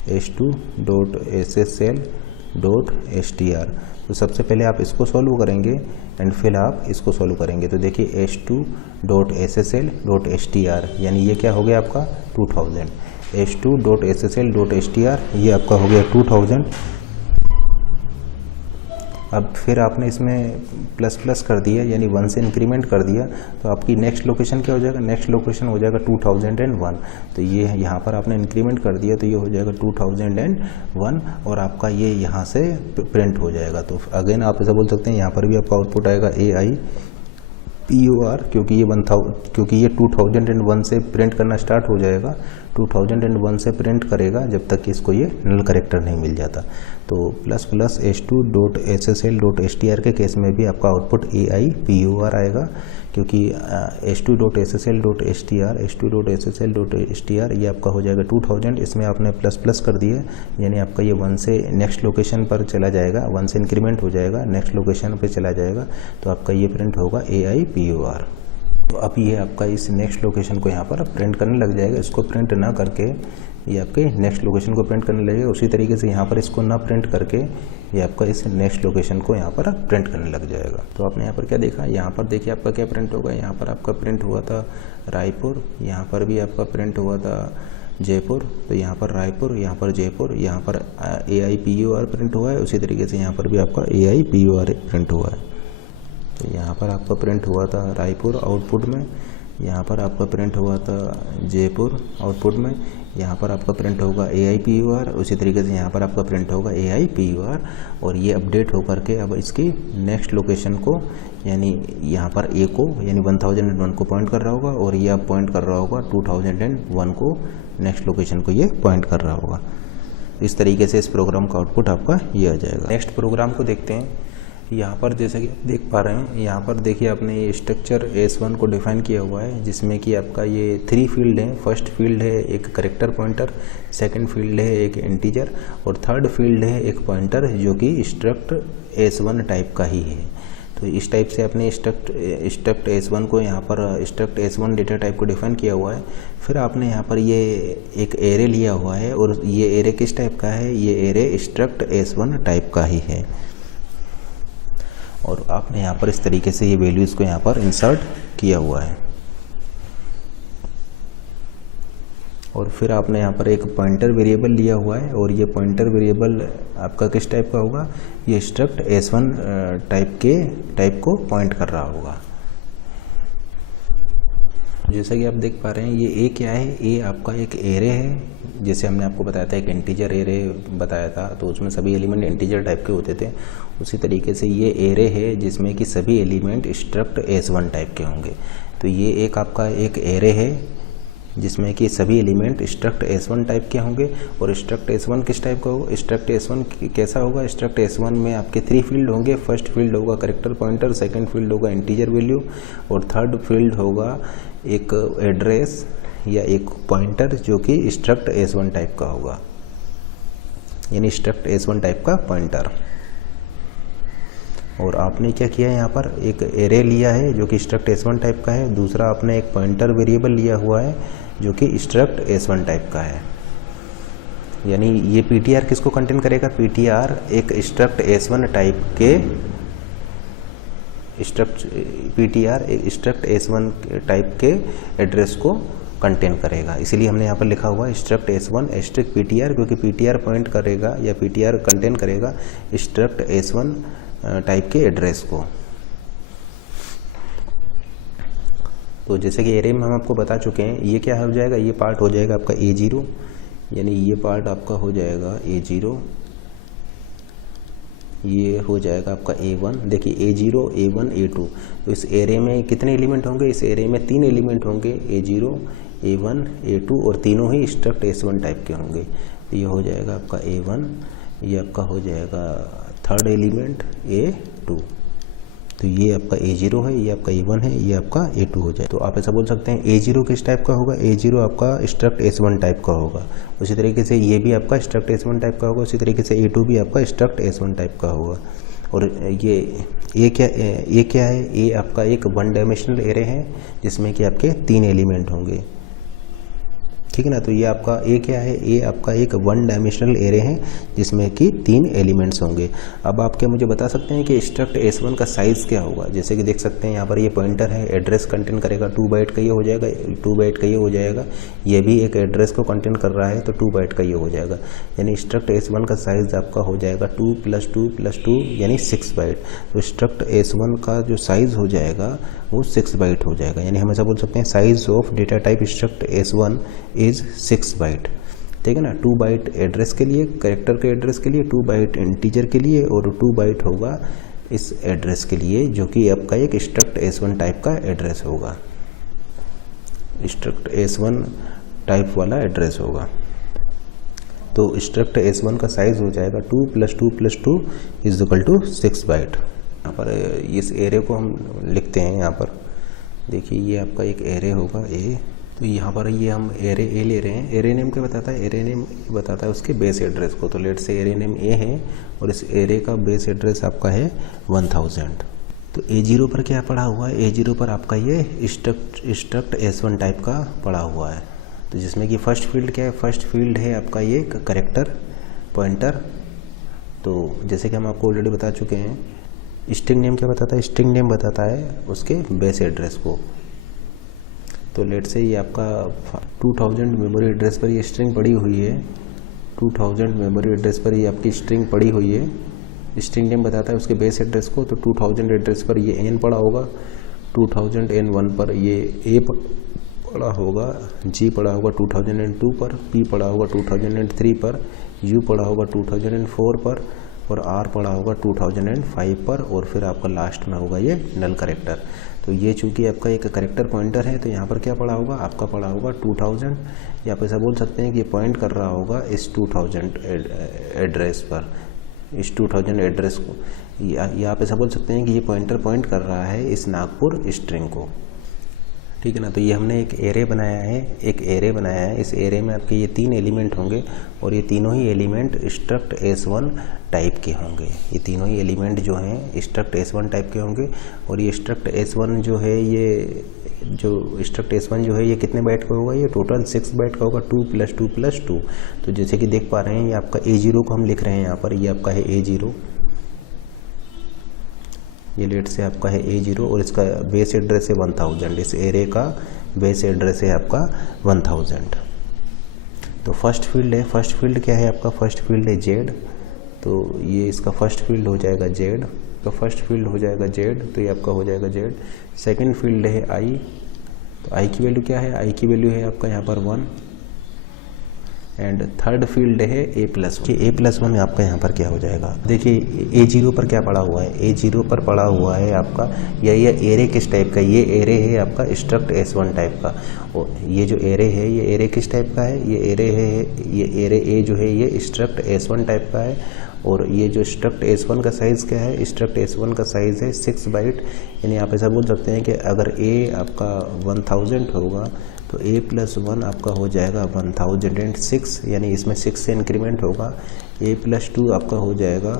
h2.ssl.str। तो सबसे पहले आप इसको सॉल्व करेंगे एंड फिर आप इसको सॉल्व करेंगे। तो देखिए h2.ssl.str यानी ये क्या हो गया आपका 2000, h2.ssl.str ये आपका हो गया 2000। अब फिर आपने इसमें ++ कर दिया, यानी 1 से इंक्रीमेंट कर दिया, तो आपकी नेक्स्ट लोकेशन क्या हो जाएगा, नेक्स्ट लोकेशन हो जाएगा 2001। तो ये यहाँ पर आपने इंक्रीमेंट कर दिया तो ये हो जाएगा 2001 और आपका ये यहाँ से प्रिंट हो जाएगा। तो अगेन आप ऐसा बोल सकते हैं, यहाँ पर भी आपका आउटपुट आएगा AIPUR, क्योंकि ये 2001 से प्रिंट करना स्टार्ट हो जाएगा 2001 से प्रिंट करेगा जब तक कि इसको ये नल कैरेक्टर नहीं मिल जाता। तो ++s2.ssl.str के केस में भी आपका आउटपुट AIPUR आएगा, क्योंकि s2.ssl.str ये आपका हो जाएगा 2000, इसमें आपने ++ कर दिया, यानी आपका ये 1 से नेक्स्ट लोकेशन पर चला जाएगा, 1 से इंक्रीमेंट हो जाएगा, नेक्स्ट लोकेशन पे चला जाएगा, तो आपका ये प्रिंट होगा AIPUR। तो अब ये आपका इस नेक्स्ट लोकेशन को यहाँ पर प्रिंट करने लग जाएगा। इसको प्रिंट ना करके ये आपके नेक्स्ट लोकेशन को प्रिंट करने लगेगा। उसी तरीके से यहाँ पर इसको ना प्रिंट करके ये आपका इस नेक्स्ट लोकेशन को यहाँ पर प्रिंट करने लग जाएगा। तो आपने यहाँ पर क्या देखा, यहाँ पर देखिए आपका क्या प्रिंट होगा। यहाँ पर आपका प्रिंट हुआ था रायपुर, यहाँ पर भी आपका प्रिंट हुआ था जयपुर, तो यहाँ पर रायपुर, यहाँ पर जयपुर, यहाँ पर AIPUR प्रिंट हुआ है। उसी तरीके से यहाँ पर भी आपका AIPUR प्रिंट हुआ है। तो यहाँ पर आपका प्रिंट हुआ था रायपुर आउटपुट में, यहाँ पर आपका प्रिंट हुआ था जयपुर आउटपुट में, यहाँ पर आपका प्रिंट होगा AIPUR, उसी तरीके से यहाँ पर आपका प्रिंट होगा AIPUR। और ये अपडेट होकर के अब इसकी नेक्स्ट लोकेशन को, यानी यहाँ पर A को यानी 1001 को पॉइंट कर रहा होगा, और ये अब पॉइंट कर रहा होगा 2001 को, नेक्स्ट लोकेशन को ये पॉइंट कर रहा होगा। इस तरीके से इस प्रोग्राम का आउटपुट आपका ये आ जाएगा। नेक्स्ट प्रोग्राम को देखते हैं। यहाँ पर जैसे कि आप देख पा रहे हैं, यहाँ पर देखिए आपने ये स्ट्रक्चर S1 को डिफाइन किया हुआ है, जिसमें कि आपका ये 3 फील्ड है। फर्स्ट फील्ड है एक करेक्टर पॉइंटर, सेकंड फील्ड है एक इंटीजर, और थर्ड फील्ड है एक पॉइंटर जो कि स्ट्रक्ट S1 टाइप का ही है। तो इस टाइप से आपने स्ट्रक्ट S1 को यहाँ पर स्ट्रक्ट S1 डेटा टाइप को डिफाइन किया हुआ है। फिर आपने यहाँ पर ये एक एरे लिया हुआ है, और ये एरे किस टाइप का है, ये एरे स्ट्रक्ट S1 टाइप का ही है। और आपने यहाँ पर इस तरीके से ये वैल्यूज़ को यहाँ पर इंसर्ट किया हुआ है। और फिर आपने यहाँ पर एक पॉइंटर वेरिएबल लिया हुआ है, और ये पॉइंटर वेरिएबल आपका किस टाइप का होगा, ये स्ट्रक्ट S1 टाइप को पॉइंट कर रहा होगा। जैसा कि आप देख पा रहे हैं, ये A क्या है, A आपका एक एरे है। जैसे हमने आपको बताया था एक इंटीजर एरे बताया था, तो उसमें सभी एलिमेंट इंटीजर टाइप के होते थे। उसी तरीके से ये एरे है जिसमें कि सभी एलिमेंट स्ट्रक्ट S1 टाइप के होंगे। तो ये एक आपका एक एरे है जिसमें कि सभी एलिमेंट स्ट्रक्ट S1 टाइप के होंगे। और स्ट्रक्ट S1 किस टाइप का होगा, स्ट्रक्ट S1 कैसा होगा, स्ट्रक्ट S1 में आपके 3 फील्ड होंगे। फर्स्ट फील्ड होगा करेक्टर पॉइंटर, सेकंड फील्ड होगा इंटीजर वैल्यू, और थर्ड फील्ड होगा एक एड्रेस या एक पॉइंटर जो कि स्ट्रक्ट S1 टाइप का होगा, यानी स्ट्रक्ट S1 टाइप का पॉइंटर। और आपने क्या किया, यहाँ पर एक एरे लिया है जो कि स्ट्रक्ट S1 टाइप का है। दूसरा आपने एक पॉइंटर वेरिएबल लिया हुआ है जो कि स्ट्रक्ट S1 टाइप का है। यानी ये PTR किसको कंटेन करेगा, PTR एक स्ट्रक्ट S1 टाइप के PTR एक स्ट्रक्ट S1 टाइप के एड्रेस को कंटेन करेगा। इसीलिए हमने यहाँ पर लिखा हुआ है स्ट्रक्ट S1 एस्ट्रिक PTR, क्योंकि PTR पॉइंट करेगा या PTR कंटेन करेगा स्ट्रक्ट S1 टाइप के एड्रेस को। तो जैसे कि एरे में हम आपको बता चुके हैं, ये क्या हो जाएगा, ये पार्ट हो जाएगा आपका A0, यानी ये पार्ट आपका हो जाएगा A0, ये हो जाएगा आपका A1। देखिए A0, A1, A2, तो इस एरे में कितने एलिमेंट होंगे, इस एरे में 3 एलिमेंट होंगे, A0, A1, A2, और तीनों ही स्ट्रक्ट S1 टाइप के होंगे। तो ये हो जाएगा आपका A1, ये आपका हो जाएगा थर्ड एलिमेंट A2। तो ये आपका A0 है, ये आपका A1 है, ये आपका A2 हो जाए। तो आप ऐसा बोल सकते हैं A0 किस टाइप का होगा, A0 आपका स्ट्रक्ट S1 टाइप का होगा। उसी तरीके से ये भी आपका स्ट्रक्ट S1 टाइप का होगा। उसी तरीके से A2 भी आपका स्ट्रक्ट S1 टाइप का होगा। और ये क्या है, ये आपका एक 1 डायमेंशनल एरे है जिसमें कि आपके 3 एलिमेंट होंगे, ठीक है ना। तो ये आपका A क्या है, A आपका एक 1 डायमेंशनल एरे है जिसमें कि 3 एलिमेंट्स होंगे। अब आप क्या मुझे बता सकते हैं कि स्ट्रक्ट S1 का साइज़ क्या होगा। जैसे कि देख सकते हैं यहाँ पर ये पॉइंटर है, एड्रेस कंटेन करेगा 2 बाइट का ये हो जाएगा, 2 बाइट का ये हो जाएगा। ये भी एक एड्रेस को कंटेन कर रहा है तो 2 बाइट का ये हो जाएगा। यानी स्ट्रक्ट S1 का साइज़ आपका हो जाएगा 2 + 2 + 2 यानी 6 बाइट। तो स्ट्रक्ट S1 का जो साइज़ हो जाएगा वो 6 बाइट हो जाएगा। यानी हम ऐसा बोल सकते हैं size of data type struct S1 is 6 byte, ठीक है ना। 2 बाइट एड्रेस के लिए, कैरेक्टर के एड्रेस के लिए, 2 बाइट इंटीजर के लिए, और 2 बाइट होगा इस एड्रेस के लिए जो कि आपका एक स्ट्रक्ट S1 टाइप का एड्रेस होगा। स्ट्रक्ट S1 टाइप वाला एड्रेस होगा। तो स्ट्रक्ट S1 का साइज़ हो जाएगा 2 + 2 + 2 = 6 बाइट। यहाँ पर इस एरे को हम लिखते हैं। यहाँ पर देखिए ये आपका एक एरे होगा ए। तो यहाँ पर ये हम एरे ए ले रहे हैं। एरे नेम क्या बताता है? एरे नेम बताता है उसके बेस एड्रेस को। तो लेट से एरे नेम ए है और इस एरे का बेस एड्रेस आपका है 1000। तो A0 पर क्या पड़ा हुआ है? A0 पर आपका ये स्ट्रक्ट S1 टाइप का पड़ा हुआ है। तो जिसमें कि फर्स्ट फील्ड क्या है? फर्स्ट फील्ड है आपका ये कैरेक्टर पॉइंटर। तो जैसे कि हम आपको ऑलरेडी बता चुके हैं, स्ट्रिंग नेम क्या बताता है? स्ट्रिंग नेम बताता है उसके बेस एड्रेस को। तो लेट से ये आपका 2000 मेमोरी एड्रेस पर ये स्ट्रिंग पड़ी हुई है। 2000 मेमोरी एड्रेस पर ये आपकी स्ट्रिंग पड़ी हुई है। स्ट्रिंग नेम बताता है उसके बेस एड्रेस को। तो 2000 एड्रेस पर ये n पड़ा होगा, 2001 पर ये a पड़ा होगा, g पड़ा होगा 2002 पर, p पड़ा होगा 2003 पर, u पड़ा होगा 2004 पर और r पड़ा होगा 2005 पर और फिर आपका लास्ट में होगा ये नल करेक्टर। तो ये चूंकि आपका एक करेक्टर पॉइंटर है तो यहाँ पर क्या पड़ा होगा? आपका पड़ा होगा 2000, या आप ऐसा बोल सकते हैं कि ये पॉइंट कर रहा होगा इस 2000 एड्रेस पर, इस 2000 एड्रेस को, या आप ऐसा बोल सकते हैं कि ये पॉइंटर पॉइंट कर रहा है इस नागपुर स्ट्रिंग को। ठीक है ना। तो ये हमने एक एरे बनाया है, इस एरे में आपके ये 3 एलिमेंट होंगे और ये तीनों ही एलिमेंट स्ट्रक्ट S1 टाइप के होंगे। ये तीनों ही एलिमेंट जो हैं स्ट्रक्ट S1 टाइप के होंगे। और ये स्ट्रक्ट S1 जो है ये कितने बाइट का होगा? ये टोटल 6 बाइट का होगा, 2 + 2 + 2। तो जैसे कि देख पा रहे हैं ये आपका A0 को हम लिख रहे हैं यहाँ पर, ये आपका है A0, ये लेट से आपका है A0 और इसका बेस एड्रेस है 1000। इस एरे का बेस एड्रेस है आपका 1000। तो फर्स्ट फील्ड है, फर्स्ट फील्ड क्या है आपका? फर्स्ट फील्ड है Z। तो ये इसका फर्स्ट फील्ड हो जाएगा Z, तो फर्स्ट फील्ड हो जाएगा Z, तो ये आपका हो जाएगा Z। सेकंड फील्ड है I, तो I की वैल्यू क्या है? I की वैल्यू है आपका यहाँ पर 1। एंड थर्ड फील्ड है A+1। A+1 आपका यहाँ पर क्या हो जाएगा? देखिए A0 पर क्या पड़ा हुआ है? A0 पर पड़ा हुआ है आपका ये एरे किस टाइप का? ये एरे है आपका स्ट्रक्ट S1 टाइप का। और ये जो एरे है ये एरे किस टाइप का है? ये एरे A जो है ये स्ट्रक्ट S1 टाइप का है। और ये जो स्ट्रक्ट S1 का साइज़ क्या है? स्ट्रक्ट S1 का साइज़ है 6 बाइट। यानी आप ऐसा बोल सकते हैं कि अगर A आपका 1000 होगा तो A+1 आपका हो जाएगा 1006, यानी इसमें 6 से इंक्रीमेंट होगा। A+2 आपका हो जाएगा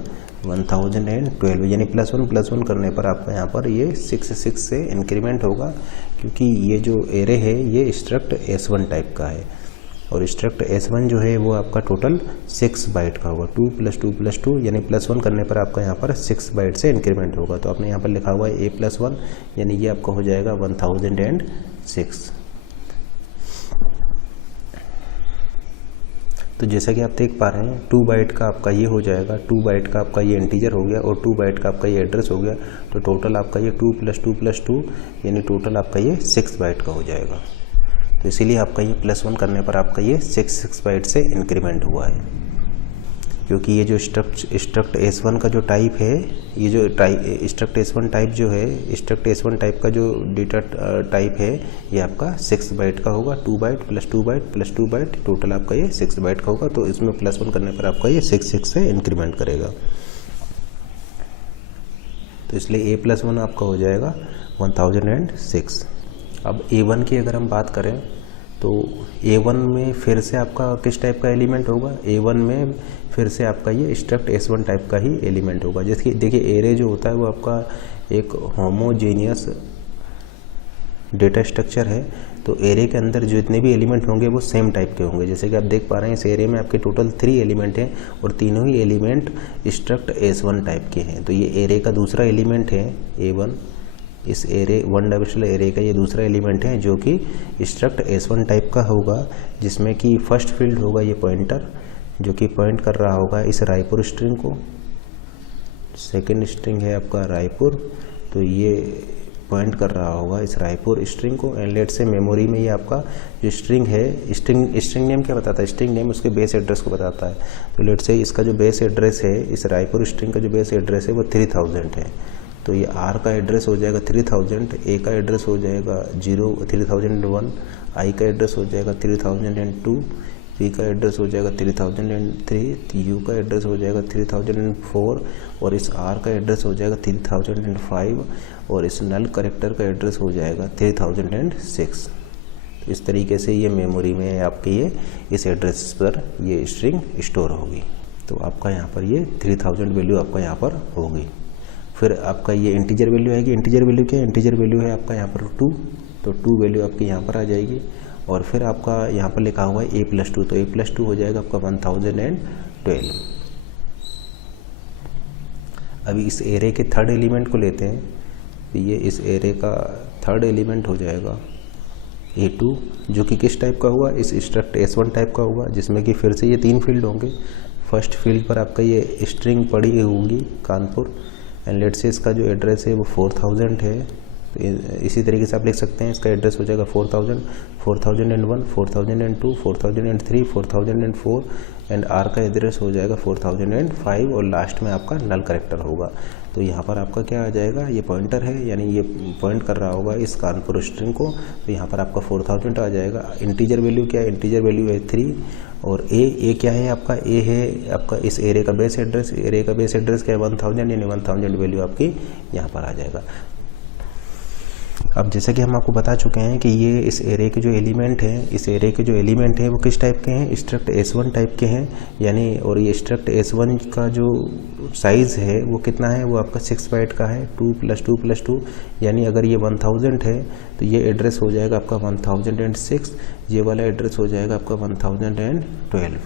1012, यानी +1 करने पर आपका यहाँ पर ये 6 से इंक्रीमेंट होगा, क्योंकि ये जो एरे है ये स्ट्रक्ट S1 टाइप का है। और स्ट्रक्ट S1 जो है वो आपका टोटल 6 बाइट का होगा, 2 + 2 + 2, यानी +1 करने पर आपका यहाँ पर 6 बाइट से इंक्रीमेंट होगा। तो आपने यहाँ पर लिखा हुआ है A+1, यानी ये आपका हो जाएगा 1006। तो जैसा कि आप देख पा रहे हैं 2 बाइट का आपका ये हो जाएगा, 2 बाइट का आपका ये इंटीजर हो गया और 2 बाइट का आपका ये एड्रेस हो गया। तो टोटल आपका ये 2 + 2 + 2, यानी टोटल आपका ये 6 बाइट का हो जाएगा। तो इसीलिए आपका ये +1 करने पर आपका ये 6 बाइट से इंक्रीमेंट हुआ है, क्योंकि ये जो स्ट्रक्ट S1 का जो टाइप है, ये जो स्ट्रक्ट S1 टाइप जो है, स्ट्रक्ट S1 टाइप का जो डेटा टाइप है ये आपका 6 बाइट का होगा। 2 बाइट + 2 बाइट + 2 बाइट, टोटल आपका ये 6 बाइट का होगा। तो इसमें +1 करने पर आपका ये 6 से इंक्रीमेंट करेगा। तो इसलिए A+1 आपका हो जाएगा 1006। अब A1 की अगर हम बात करें तो A1 में फिर से आपका किस टाइप का एलिमेंट होगा? A1 में फिर से आपका ये स्ट्रक्ट S1 टाइप का ही एलिमेंट होगा। जैसे कि देखिए एरे जो होता है वो आपका एक होमोजेनियस डेटा स्ट्रक्चर है। तो एरे के अंदर जितने भी एलिमेंट होंगे वो सेम टाइप के होंगे। जैसे कि आप देख पा रहे हैं इस एरे में आपके टोटल 3 एलिमेंट हैं और तीनों ही एलिमेंट स्ट्रक्ट S1 टाइप के हैं। तो ये एरे का दूसरा एलिमेंट है A1, इस एरे 1 डायमेंशनल एरे का ये दूसरा एलिमेंट है जो कि स्ट्रक्ट S1 टाइप का होगा, जिसमें कि फर्स्ट फील्ड होगा ये पॉइंटर जो कि पॉइंट कर रहा होगा इस रायपुर स्ट्रिंग को। सेकंड स्ट्रिंग है आपका रायपुर, तो ये पॉइंट कर रहा होगा इस रायपुर स्ट्रिंग को। एंड लेट से मेमोरी में ये आपका जो स्ट्रिंग है, स्ट्रिंग नेम क्या बताता है? स्ट्रिंग नेम उसके बेस एड्रेस को बताता है। तो लेट से इसका जो बेस एड्रेस है, इस रायपुर स्ट्रिंग का जो बेस एड्रेस है वो 3000 है। तो ये R का एड्रेस हो जाएगा 3000, A का एड्रेस हो जाएगा 3001, आई का एड्रेस हो जाएगा 3002, पी का एड्रेस हो जाएगा 3003, यू का एड्रेस हो जाएगा 3004 और इस आर का एड्रेस हो जाएगा 3005 और इस नल करेक्टर का एड्रेस हो जाएगा 3006। तो इस तरीके से ये मेमोरी में आपके ये इस एड्रेस पर ये स्ट्रिंग स्टोर होगी। तो आपका यहाँ पर ये 3000 वैल्यू आपका यहाँ पर होगी। फिर आपका ये इंटीजर वैल्यू आएगी। इंटीजर वैल्यू क्या है? इंटीजर वैल्यू है आपका यहाँ पर 2, तो 2 वैल्यू आपकी यहाँ पर आ जाएगी। और फिर आपका यहाँ पर लिखा हुआ है a+2, तो a+2 हो जाएगा आपका 1012। अभी इस एरे के थर्ड एलिमेंट को लेते हैं, तो ये इस एरे का थर्ड एलिमेंट हो जाएगा a2, जो कि किस टाइप का हुआ? इस स्ट्रक्ट s1 टाइप का हुआ, जिसमें कि फिर से ये 3 फील्ड होंगे। फर्स्ट फील्ड पर आपका ये स्ट्रिंग पड़ी होंगी कानपुर, एंड लेट से इसका जो एड्रेस है वो 4000 है। तो इसी तरीके से आप लिख सकते हैं, इसका एड्रेस हो जाएगा 4000, 4001, 4002, 4003, 4004 एंड आर का एड्रेस हो जाएगा 4005 और लास्ट में आपका नल करेक्टर होगा। तो यहाँ पर आपका क्या आ जाएगा? ये पॉइंटर है, यानी ये पॉइंट कर रहा होगा इस कानपुर स्ट्रिंग को, तो यहाँ पर आपका 4000 आ जाएगा। इंटीजर वैल्यू क्या है? इंटीजर वैल्यू है 3 और ए क्या है आपका? ए है आपका इस एरे का बेस एड्रेस। एरे का बेस एड्रेस क्या है? 1000, यानी 1000 वैल्यू आपकी यहाँ पर आ जाएगा। अब जैसा कि हम आपको बता चुके हैं कि ये इस एरे के जो एलिमेंट हैं, इस एरे के जो एलिमेंट हैं वो किस टाइप के हैं? स्ट्रक्ट s1 टाइप के हैं, यानी और ये स्ट्रक्ट s1 का जो साइज़ है वो कितना है? वो आपका 6 बाइट का है। 2 + 2 + 2, यानी अगर ये 1000 है तो ये एड्रेस हो जाएगा आपका 1006, ये वाला एड्रेस हो जाएगा आपका 1012।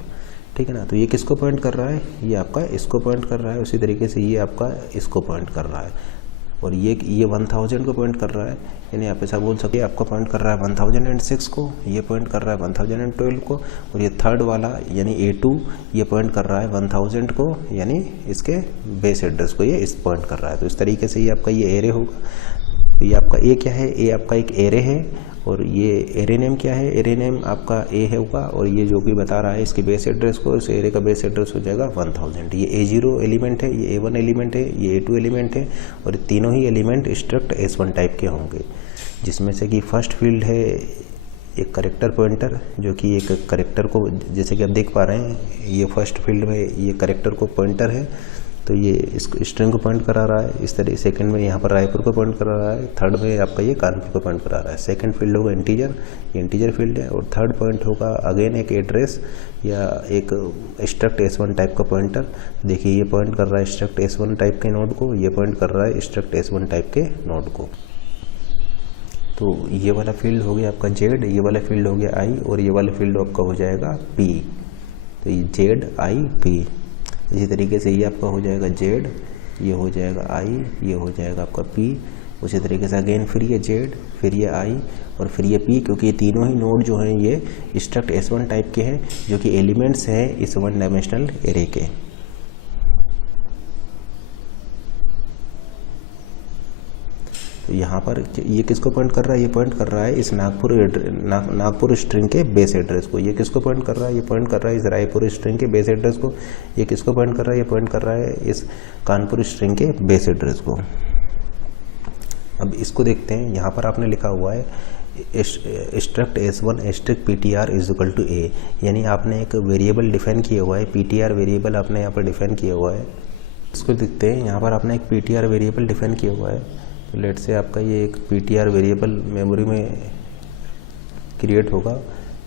ठीक है ना? तो ये किसको पॉइंट कर रहा है? ये आपका इसको पॉइंट कर रहा है। उसी तरीके से ये आपका इसको पॉइंट कर रहा है और ये 1000 को पॉइंट कर रहा है, यानी आप ऐसा बोल सकते हैं आपका पॉइंट कर रहा है 1006 को, ये पॉइंट कर रहा है 1012 को, और ये थर्ड वाला यानी A2 ये पॉइंट कर रहा है 1000 को, यानी इसके बेस एड्रेस को ये इस पॉइंट कर रहा है। तो इस तरीके से ये आपका ये एरे होगा। तो ये आपका ए क्या है? ए आपका एक एरे है और ये एरे नेम क्या है? एरे नेम आपका ए होगा और ये जो भी बता रहा है इसके बेस एड्रेस को, इस एरे का बेस एड्रेस हो जाएगा 1000। ये A0 एलिमेंट है, ये A1 एलिमेंट है, ये A2 एलिमेंट है और तीनों ही एलिमेंट स्ट्रक्ट S1 टाइप के होंगे, जिसमें से कि फर्स्ट फील्ड है एक करेक्टर पॉइंटर, जो कि एक करेक्टर को, जैसे कि आप देख पा रहे हैं ये फर्स्ट फील्ड में ये करेक्टर को पॉइंटर है, तो ये इस स्ट्रिंग को पॉइंट करा रहा है इस तरह। सेकंड में यहाँ पर रायपुर को पॉइंट करा रहा है, थर्ड में आपका ये कानपुर को पॉइंट करा रहा है। सेकंड फील्ड होगा इंटीजर, ये इंटीजर फील्ड है, और थर्ड पॉइंट होगा अगेन एक एड्रेस या एक स्ट्रक्ट S1 टाइप का पॉइंटर। देखिए ये पॉइंट कर रहा है स्ट्रक्ट S1 टाइप के नोड को, ये पॉइंट कर रहा है स्ट्रक्ट S1 टाइप के नोड को। तो ये वाला फील्ड हो गया आपका Z, ये वाला फील्ड हो गया I और ये वाला फील्ड आपका हो जाएगा P। तो ये Z I P, इसी तरीके से ये आपका हो जाएगा Z, ये हो जाएगा I, ये हो जाएगा आपका P। उसी तरीके से अगेन फिर ये Z, फिर ये I और फिर ये P, क्योंकि ये तीनों ही नोड जो हैं ये स्ट्रक्ट S1 टाइप के हैं, जो कि एलिमेंट्स हैं इस 1 डायमेंशनल एरे के। तो यहाँ पर ये किसको पॉइंट कर रहा है? ये पॉइंट कर रहा है इस नागपुर स्ट्रिंग के बेस एड्रेस को। ये किसको पॉइंट कर रहा है? ये पॉइंट कर रहा है इस रायपुर स्ट्रिंग के बेस एड्रेस को। ये किसको पॉइंट कर रहा है? ये पॉइंट कर रहा है इस कानपुर स्ट्रिंग के बेस एड्रेस को। अब इसको देखते हैं, यहाँ पर आपने लिखा हुआ है struct S1 strict PTR = A, यानी आपने एक वेरिएबल डिफाइन किया हुआ है, PTR वेरिएबल आपने यहाँ पर डिफाइन किया हुआ है। इसको देखते हैं, यहाँ पर आपने एक PTR वेरिएबल डिफाइन किया हुआ है। तो लेट से आपका ये एक PTR वेरिएबल मेमोरी में क्रिएट होगा,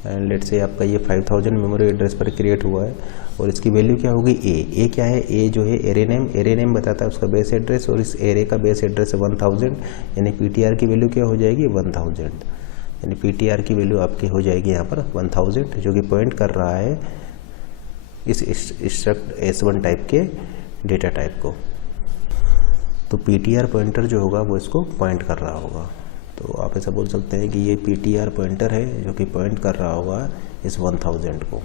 एंड लेट से आपका ये 5000 मेमोरी एड्रेस पर क्रिएट हुआ है और इसकी वैल्यू क्या होगी? ए क्या है? ए जो है एरे नेम बताता है उसका बेस एड्रेस, और इस एरे का बेस एड्रेस है 1000, यानी PTR की वैल्यू क्या हो जाएगी? 1000, यानी PTR की वैल्यू आपकी हो जाएगी यहाँ पर 1000, जो कि पॉइंट कर रहा है इस स्ट्रक्ट S1 टाइप के डेटा टाइप को। तो PTR पॉइंटर जो होगा वो इसको पॉइंट कर रहा होगा। तो आप ऐसा बोल सकते हैं कि ये PTR पॉइंटर है जो कि पॉइंट कर रहा होगा इस 1000 को।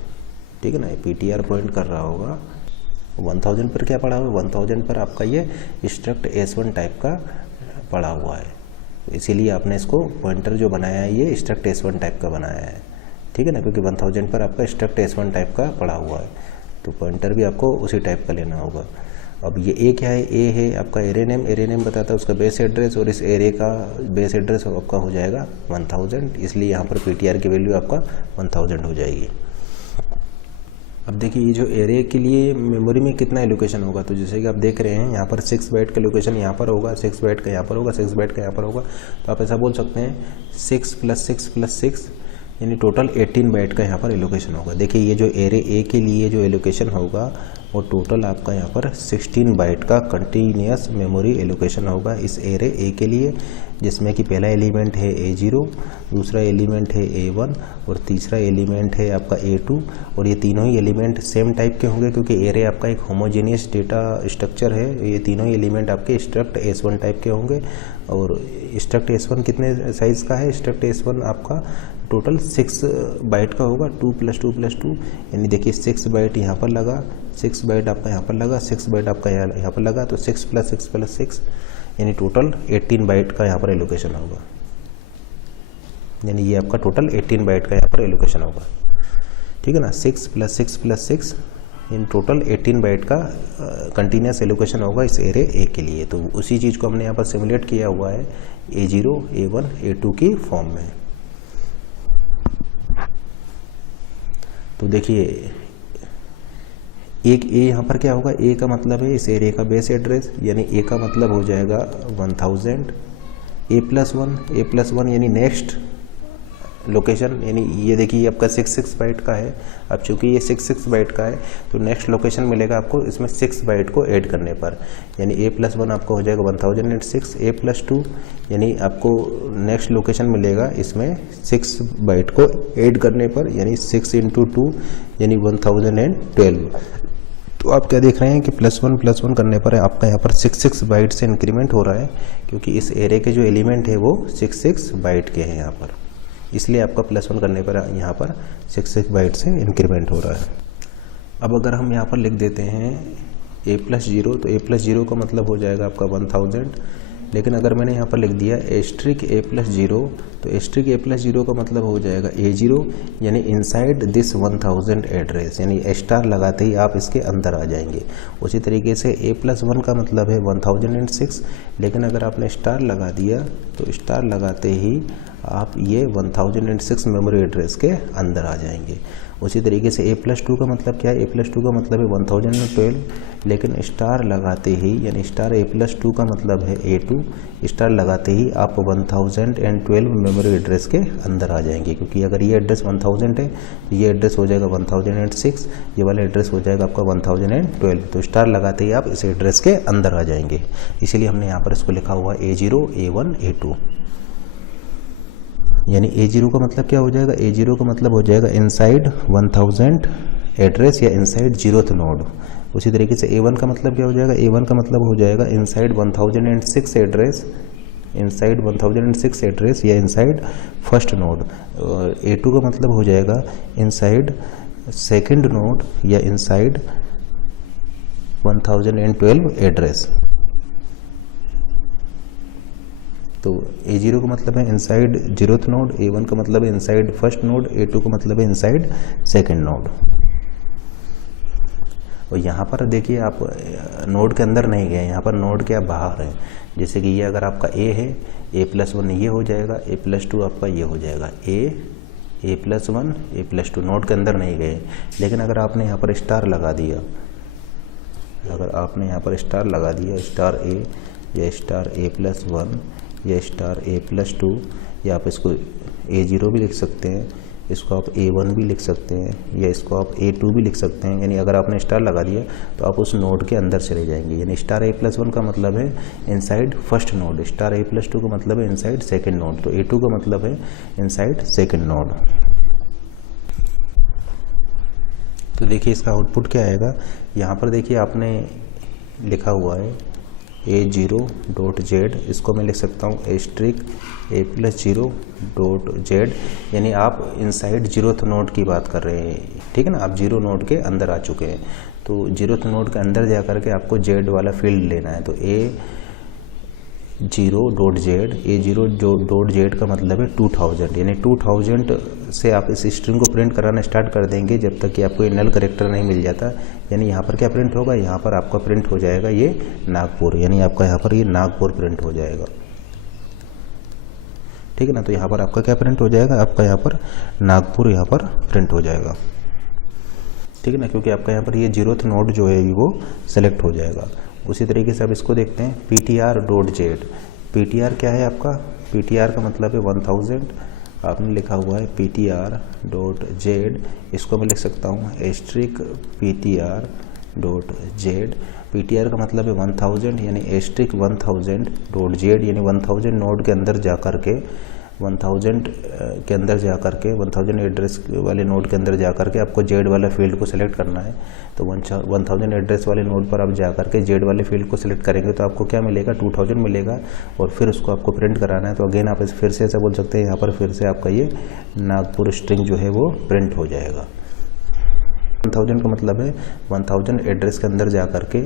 ठीक है ना? PTR पॉइंट कर रहा होगा 1000 पर। क्या पड़ा हुआ? 1000 पर आपका ये स्ट्रक्ट S1 टाइप का पड़ा हुआ है, तो इसीलिए आपने इसको पॉइंटर जो बनाया है ये स्ट्रक्ट S1 टाइप का बनाया है। ठीक है ना? क्योंकि 1000 पर आपका स्ट्रक्ट S1 टाइप का पड़ा हुआ है, तो पॉइंटर भी आपको उसी टाइप का लेना होगा। अब ये ए क्या है, ए है आपका एरे नेम बताता है उसका बेस एड्रेस, और इस एरे का बेस एड्रेस आपका हो जाएगा 1000, इसलिए यहाँ पर पीटीआर की वैल्यू आपका 1000 हो जाएगी। अब देखिए ये जो एरे के लिए मेमोरी में कितना एलोकेशन होगा, तो जैसे कि आप देख रहे हैं यहाँ पर 6 बाइट का एलोकेशन यहाँ पर होगा, 6 बाइट का यहाँ पर होगा, 6 बाइट का यहाँ पर होगा। तो आप ऐसा बोल सकते हैं 6 + 6 यानी टोटल 18 बाइट का यहाँ पर एलोकेशन होगा। देखिए ये जो एरे ए के लिए जो एलोकेशन होगा वो टोटल आपका यहाँ पर 16 बाइट का कंटिन्यूस मेमोरी एलोकेशन होगा इस एरे ए के लिए, जिसमें कि पहला एलिमेंट है A0, दूसरा एलिमेंट है A1 और तीसरा एलिमेंट है आपका A2। और ये तीनों ही एलिमेंट सेम टाइप के होंगे क्योंकि एरे आपका एक होमोजेनियस डेटा स्ट्रक्चर है। ये तीनों ही एलिमेंट आपके स्ट्रक्ट S1 टाइप के होंगे। और स्ट्रक्ट S1 कितने साइज़ का है, स्ट्रक्ट S1 आपका टोटल 6 बाइट का होगा, 2 + 2 + 2 यानी देखिए 6 बाइट यहाँ पर लगा, 6 बाइट आपका यहाँ पर लगा, 6 बाइट आपका यहाँ पर लगा, तो 6 + 6 + 6 यानी टोटल 18 बाइट का यहाँ पर एलोकेशन होगा। यानी ये आपका टोटल 18 बाइट का यहाँ पर एलोकेशन होगा, ठीक है ना। 6 + 6 + 6 इन टोटल 18 बाइट का कंटिन्यूस एलोकेशन होगा इस एरे ए के लिए। तो उसी चीज़ को हमने यहाँ पर सिमुलेट किया हुआ है A0, A1, A2 की फॉर्म में। तो देखिए एक ए यहाँ पर क्या होगा, ए का मतलब है इस एरिया का बेस एड्रेस, यानी ए का मतलब हो जाएगा 1000, A+1 यानी नेक्स्ट लोकेशन, यानी ये देखिए आपका 66 बाइट का है। अब चूंकि ये 66 बाइट का है तो नेक्स्ट लोकेशन मिलेगा आपको इसमें 6 बाइट को ऐड करने पर, यानी A+1 आपको हो जाएगा 1006, A+2 यानी आपको नेक्स्ट लोकेशन मिलेगा इसमें 6 बाइट को ऐड करने पर, यानी 6 × 2 यानी 1012। तो आप क्या देख रहे हैं कि +1 करने पर आपका यहाँ पर 6 बाइट से इंक्रीमेंट हो रहा है, क्योंकि इस एरे के जो एलिमेंट है वो 6 बाइट के हैं यहाँ पर, इसलिए आपका +1 करने पर यहाँ पर 6 बाइट से इंक्रीमेंट हो रहा है। अब अगर हम यहाँ पर लिख देते हैं A+0, तो A+0 का मतलब हो जाएगा आपका 1000, लेकिन अगर मैंने यहाँ पर लिख दिया *A+0, तो *A+0 का मतलब हो जाएगा A0 यानी इनसाइड दिस 1000 एड्रेस, यानी स्टार लगाते ही आप इसके अंदर आ जाएंगे। उसी तरीके से A+1 का मतलब है 1006, लेकिन अगर आपने स्टार लगा दिया तो स्टार लगाते ही आप ये 1006 मेमोरी एड्रेस के अंदर आ जाएंगे। उसी तरीके से A+2 का मतलब क्या है, A+2 का मतलब है 1012, लेकिन स्टार लगाते ही यानी स्टार A+2 का मतलब है A2, स्टार लगाते ही आप 1012 मेमोरी एड्रेस के अंदर आ जाएंगे, क्योंकि अगर ये एड्रेस 1000 है तो ये एड्रेस हो जाएगा 1006, ये वाला एड्रेस हो जाएगा आपका 1012। तो स्टार लगाते ही आप इस एड्रेस के अंदर आ जाएंगे, इसीलिए हमने यहाँ पर इसको लिखा हुआ A0, A1, A2। यानी A0 का मतलब क्या हो जाएगा, A0 का मतलब हो जाएगा इनसाइड 1000 एड्रेस या इनसाइड 0th नोड। उसी तरीके से A1 का मतलब क्या हो जाएगा, A1 का मतलब हो जाएगा इनसाइड 1006 एड्रेस, इनसाइड 1006 एड्रेस या इनसाइड फर्स्ट नोड। A2 का मतलब हो जाएगा इनसाइड सेकंड नोड या इनसाइड 1012 एड्रेस। तो A0 का मतलब है इनसाइड 0th नोड, A1 का मतलब है इनसाइड फर्स्ट नोड, A2 का मतलब है इनसाइड सेकंड नोड। और यहाँ पर देखिए आप नोड के अंदर नहीं गए, यहाँ पर नोड के आप बाहर हैं। जैसे कि ये अगर आपका A है, A+1 ये हो जाएगा, A+2 आपका ये हो जाएगा, A+1, A+2 नोड के अंदर नहीं गए। लेकिन अगर आपने यहाँ पर स्टार लगा दिया, अगर आपने यहाँ पर स्टार लगा दिया, स्टार A या स्टार A+1 या स्टार A+2, या आप इसको A0 भी लिख सकते हैं, इसको आप A1 भी लिख सकते हैं, या इसको आप A2 भी लिख सकते हैं। यानी अगर आपने स्टार लगा दिया तो आप उस नोड के अंदर चले जाएंगे। यानी स्टार A+1 का मतलब है inside first node, star A+2 का मतलब है इनसाइड सेकंड नोड, तो A2 का मतलब है इनसाइड सेकंड नोड। तो देखिए इसका आउटपुट क्या आएगा, यहाँ पर देखिए आपने लिखा हुआ है A0.Z, इसको मैं लिख सकता हूँ A+0.Z, यानी आप इनसाइड 0th नोड की बात कर रहे हैं, ठीक है ना। आप 0 नोड के अंदर आ चुके हैं, तो 0th नोड के अंदर जा कर के आपको Z वाला फील्ड लेना है। तो 0.z, ये 0.z का मतलब है 2000, यानी 2000 से आप इस स्ट्रिंग को प्रिंट कराना स्टार्ट कर देंगे जब तक कि आपको ये नल करेक्टर नहीं मिल जाता। यानी यहाँ पर क्या प्रिंट होगा, यहाँ पर आपका प्रिंट हो जाएगा ये नागपुर, यानी आपका यहाँ पर ये नागपुर प्रिंट हो जाएगा, ठीक है ना। तो यहाँ पर आपका क्या प्रिंट हो जाएगा, आपका यहाँ पर नागपुर यहाँ पर प्रिंट हो जाएगा, ठीक है ना, क्योंकि आपका यहाँ पर ये 0th नोड जो है वो सेलेक्ट हो जाएगा। उसी तरीके से अब इसको देखते हैं ptr.z। ptr क्या है आपका, ptr का मतलब है 1000, आपने लिखा हुआ है ptr.z, इसको मैं लिख सकता हूँ *ptr.z। ptr का मतलब है 1000, यानी *1000.z, यानी 1000 नोड के अंदर जा कर के 1000 के अंदर जा कर के 1000 एड्रेस वाले नोड के अंदर जा कर के आपको जेड वाला फील्ड को सिलेक्ट करना है। तो 1000 एड्रेस वाले नोड पर आप जा कर के जेड वाले फील्ड को सिलेक्ट करेंगे तो आपको क्या मिलेगा, 2000 मिलेगा, और फिर उसको आपको प्रिंट कराना है। तो अगेन आप फिर से ऐसा बोल सकते हैं, यहाँ पर फिर से आपका ये नागपुर स्ट्रिंग जो है वो प्रिंट हो जाएगा। 1000 का मतलब है 1000 एड्रेस के अंदर जा कर के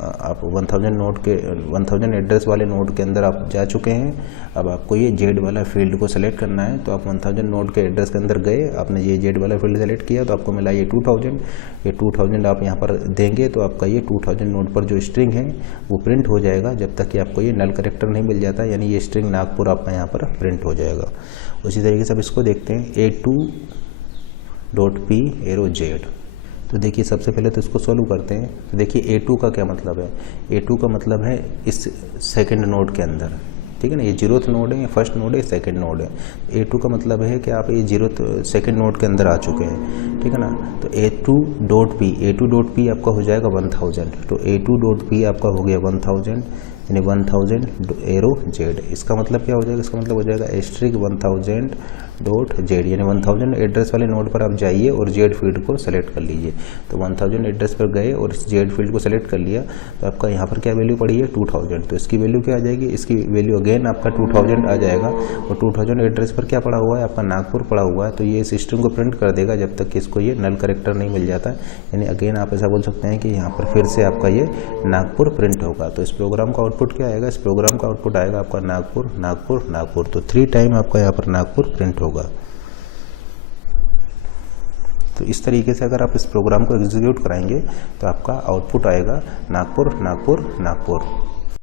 आप 1000 एड्रेस वाले नोड के अंदर आप जा चुके हैं। अब आपको ये जेड वाला फील्ड को सेलेक्ट करना है। तो आप 1000 नोड के एड्रेस के अंदर गए, आपने ये जेड वाला फील्ड सेलेक्ट किया तो आपको मिला ये 2000। ये 2000 आप यहाँ पर देंगे तो आपका ये 2000 नोड पर जो स्ट्रिंग है वो प्रिंट हो जाएगा जब तक कि आपको ये नल करेक्टर नहीं मिल जाता, यानी ये स्ट्रिंग नागपुर आपका यहाँ पर प्रिंट हो जाएगा। उसी तरीके से अब इसको देखते हैं a2.p_z। तो देखिए सबसे पहले तो इसको सॉल्व करते हैं। तो देखिए A2 का क्या मतलब है, A2 का मतलब है इस सेकंड नोड के अंदर, ठीक है ना। ये 0th नोड है, फर्स्ट नोड है, सेकंड नोड है। A2 का मतलब है कि आप ये 0th सेकंड नोड के अंदर आ चुके हैं, ठीक है ना। तो A2.p आपका हो जाएगा 1000। तो A2.p आपका हो गया 1000, यानी 1000 इसका मतलब क्या हो जाएगा, इसका मतलब हो जाएगा *1000.z, यानी 1000 एड्रेस वाले नोड पर आप जाइए और जेड फील्ड को सेलेक्ट कर लीजिए। तो 1000 एड्रेस पर गए और जेड फील्ड को सेलेक्ट कर लिया तो आपका यहाँ पर क्या वैल्यू पड़ी है, 2000। तो इसकी वैल्यू क्या आ जाएगी, इसकी वैल्यू अगेन आपका 2000 आ जाएगा। और 2000 एड्रेस पर क्या पड़ा हुआ है, आपका नागपुर पड़ा हुआ है। तो ये इस स्ट्रिंग को प्रिंट कर देगा जब तक कि इसको ये नल करेक्टर नहीं मिल जाता। यानी अगेन आप ऐसा बोल सकते हैं कि यहाँ पर फिर से आपका ये नागपुर प्रिंट होगा। तो इस प्रोग्राम का आउटपुट क्या आएगा, इस प्रोग्राम का आउटपुट आएगा आपका नागपुर नागपुर नागपुर। तो 3 टाइम आपका यहाँ पर नागपुर प्रिंट होगा। तो इस तरीके से अगर आप इस प्रोग्राम को एग्जीक्यूट कराएंगे तो आपका आउटपुट आएगा नागपुर नागपुर नागपुर।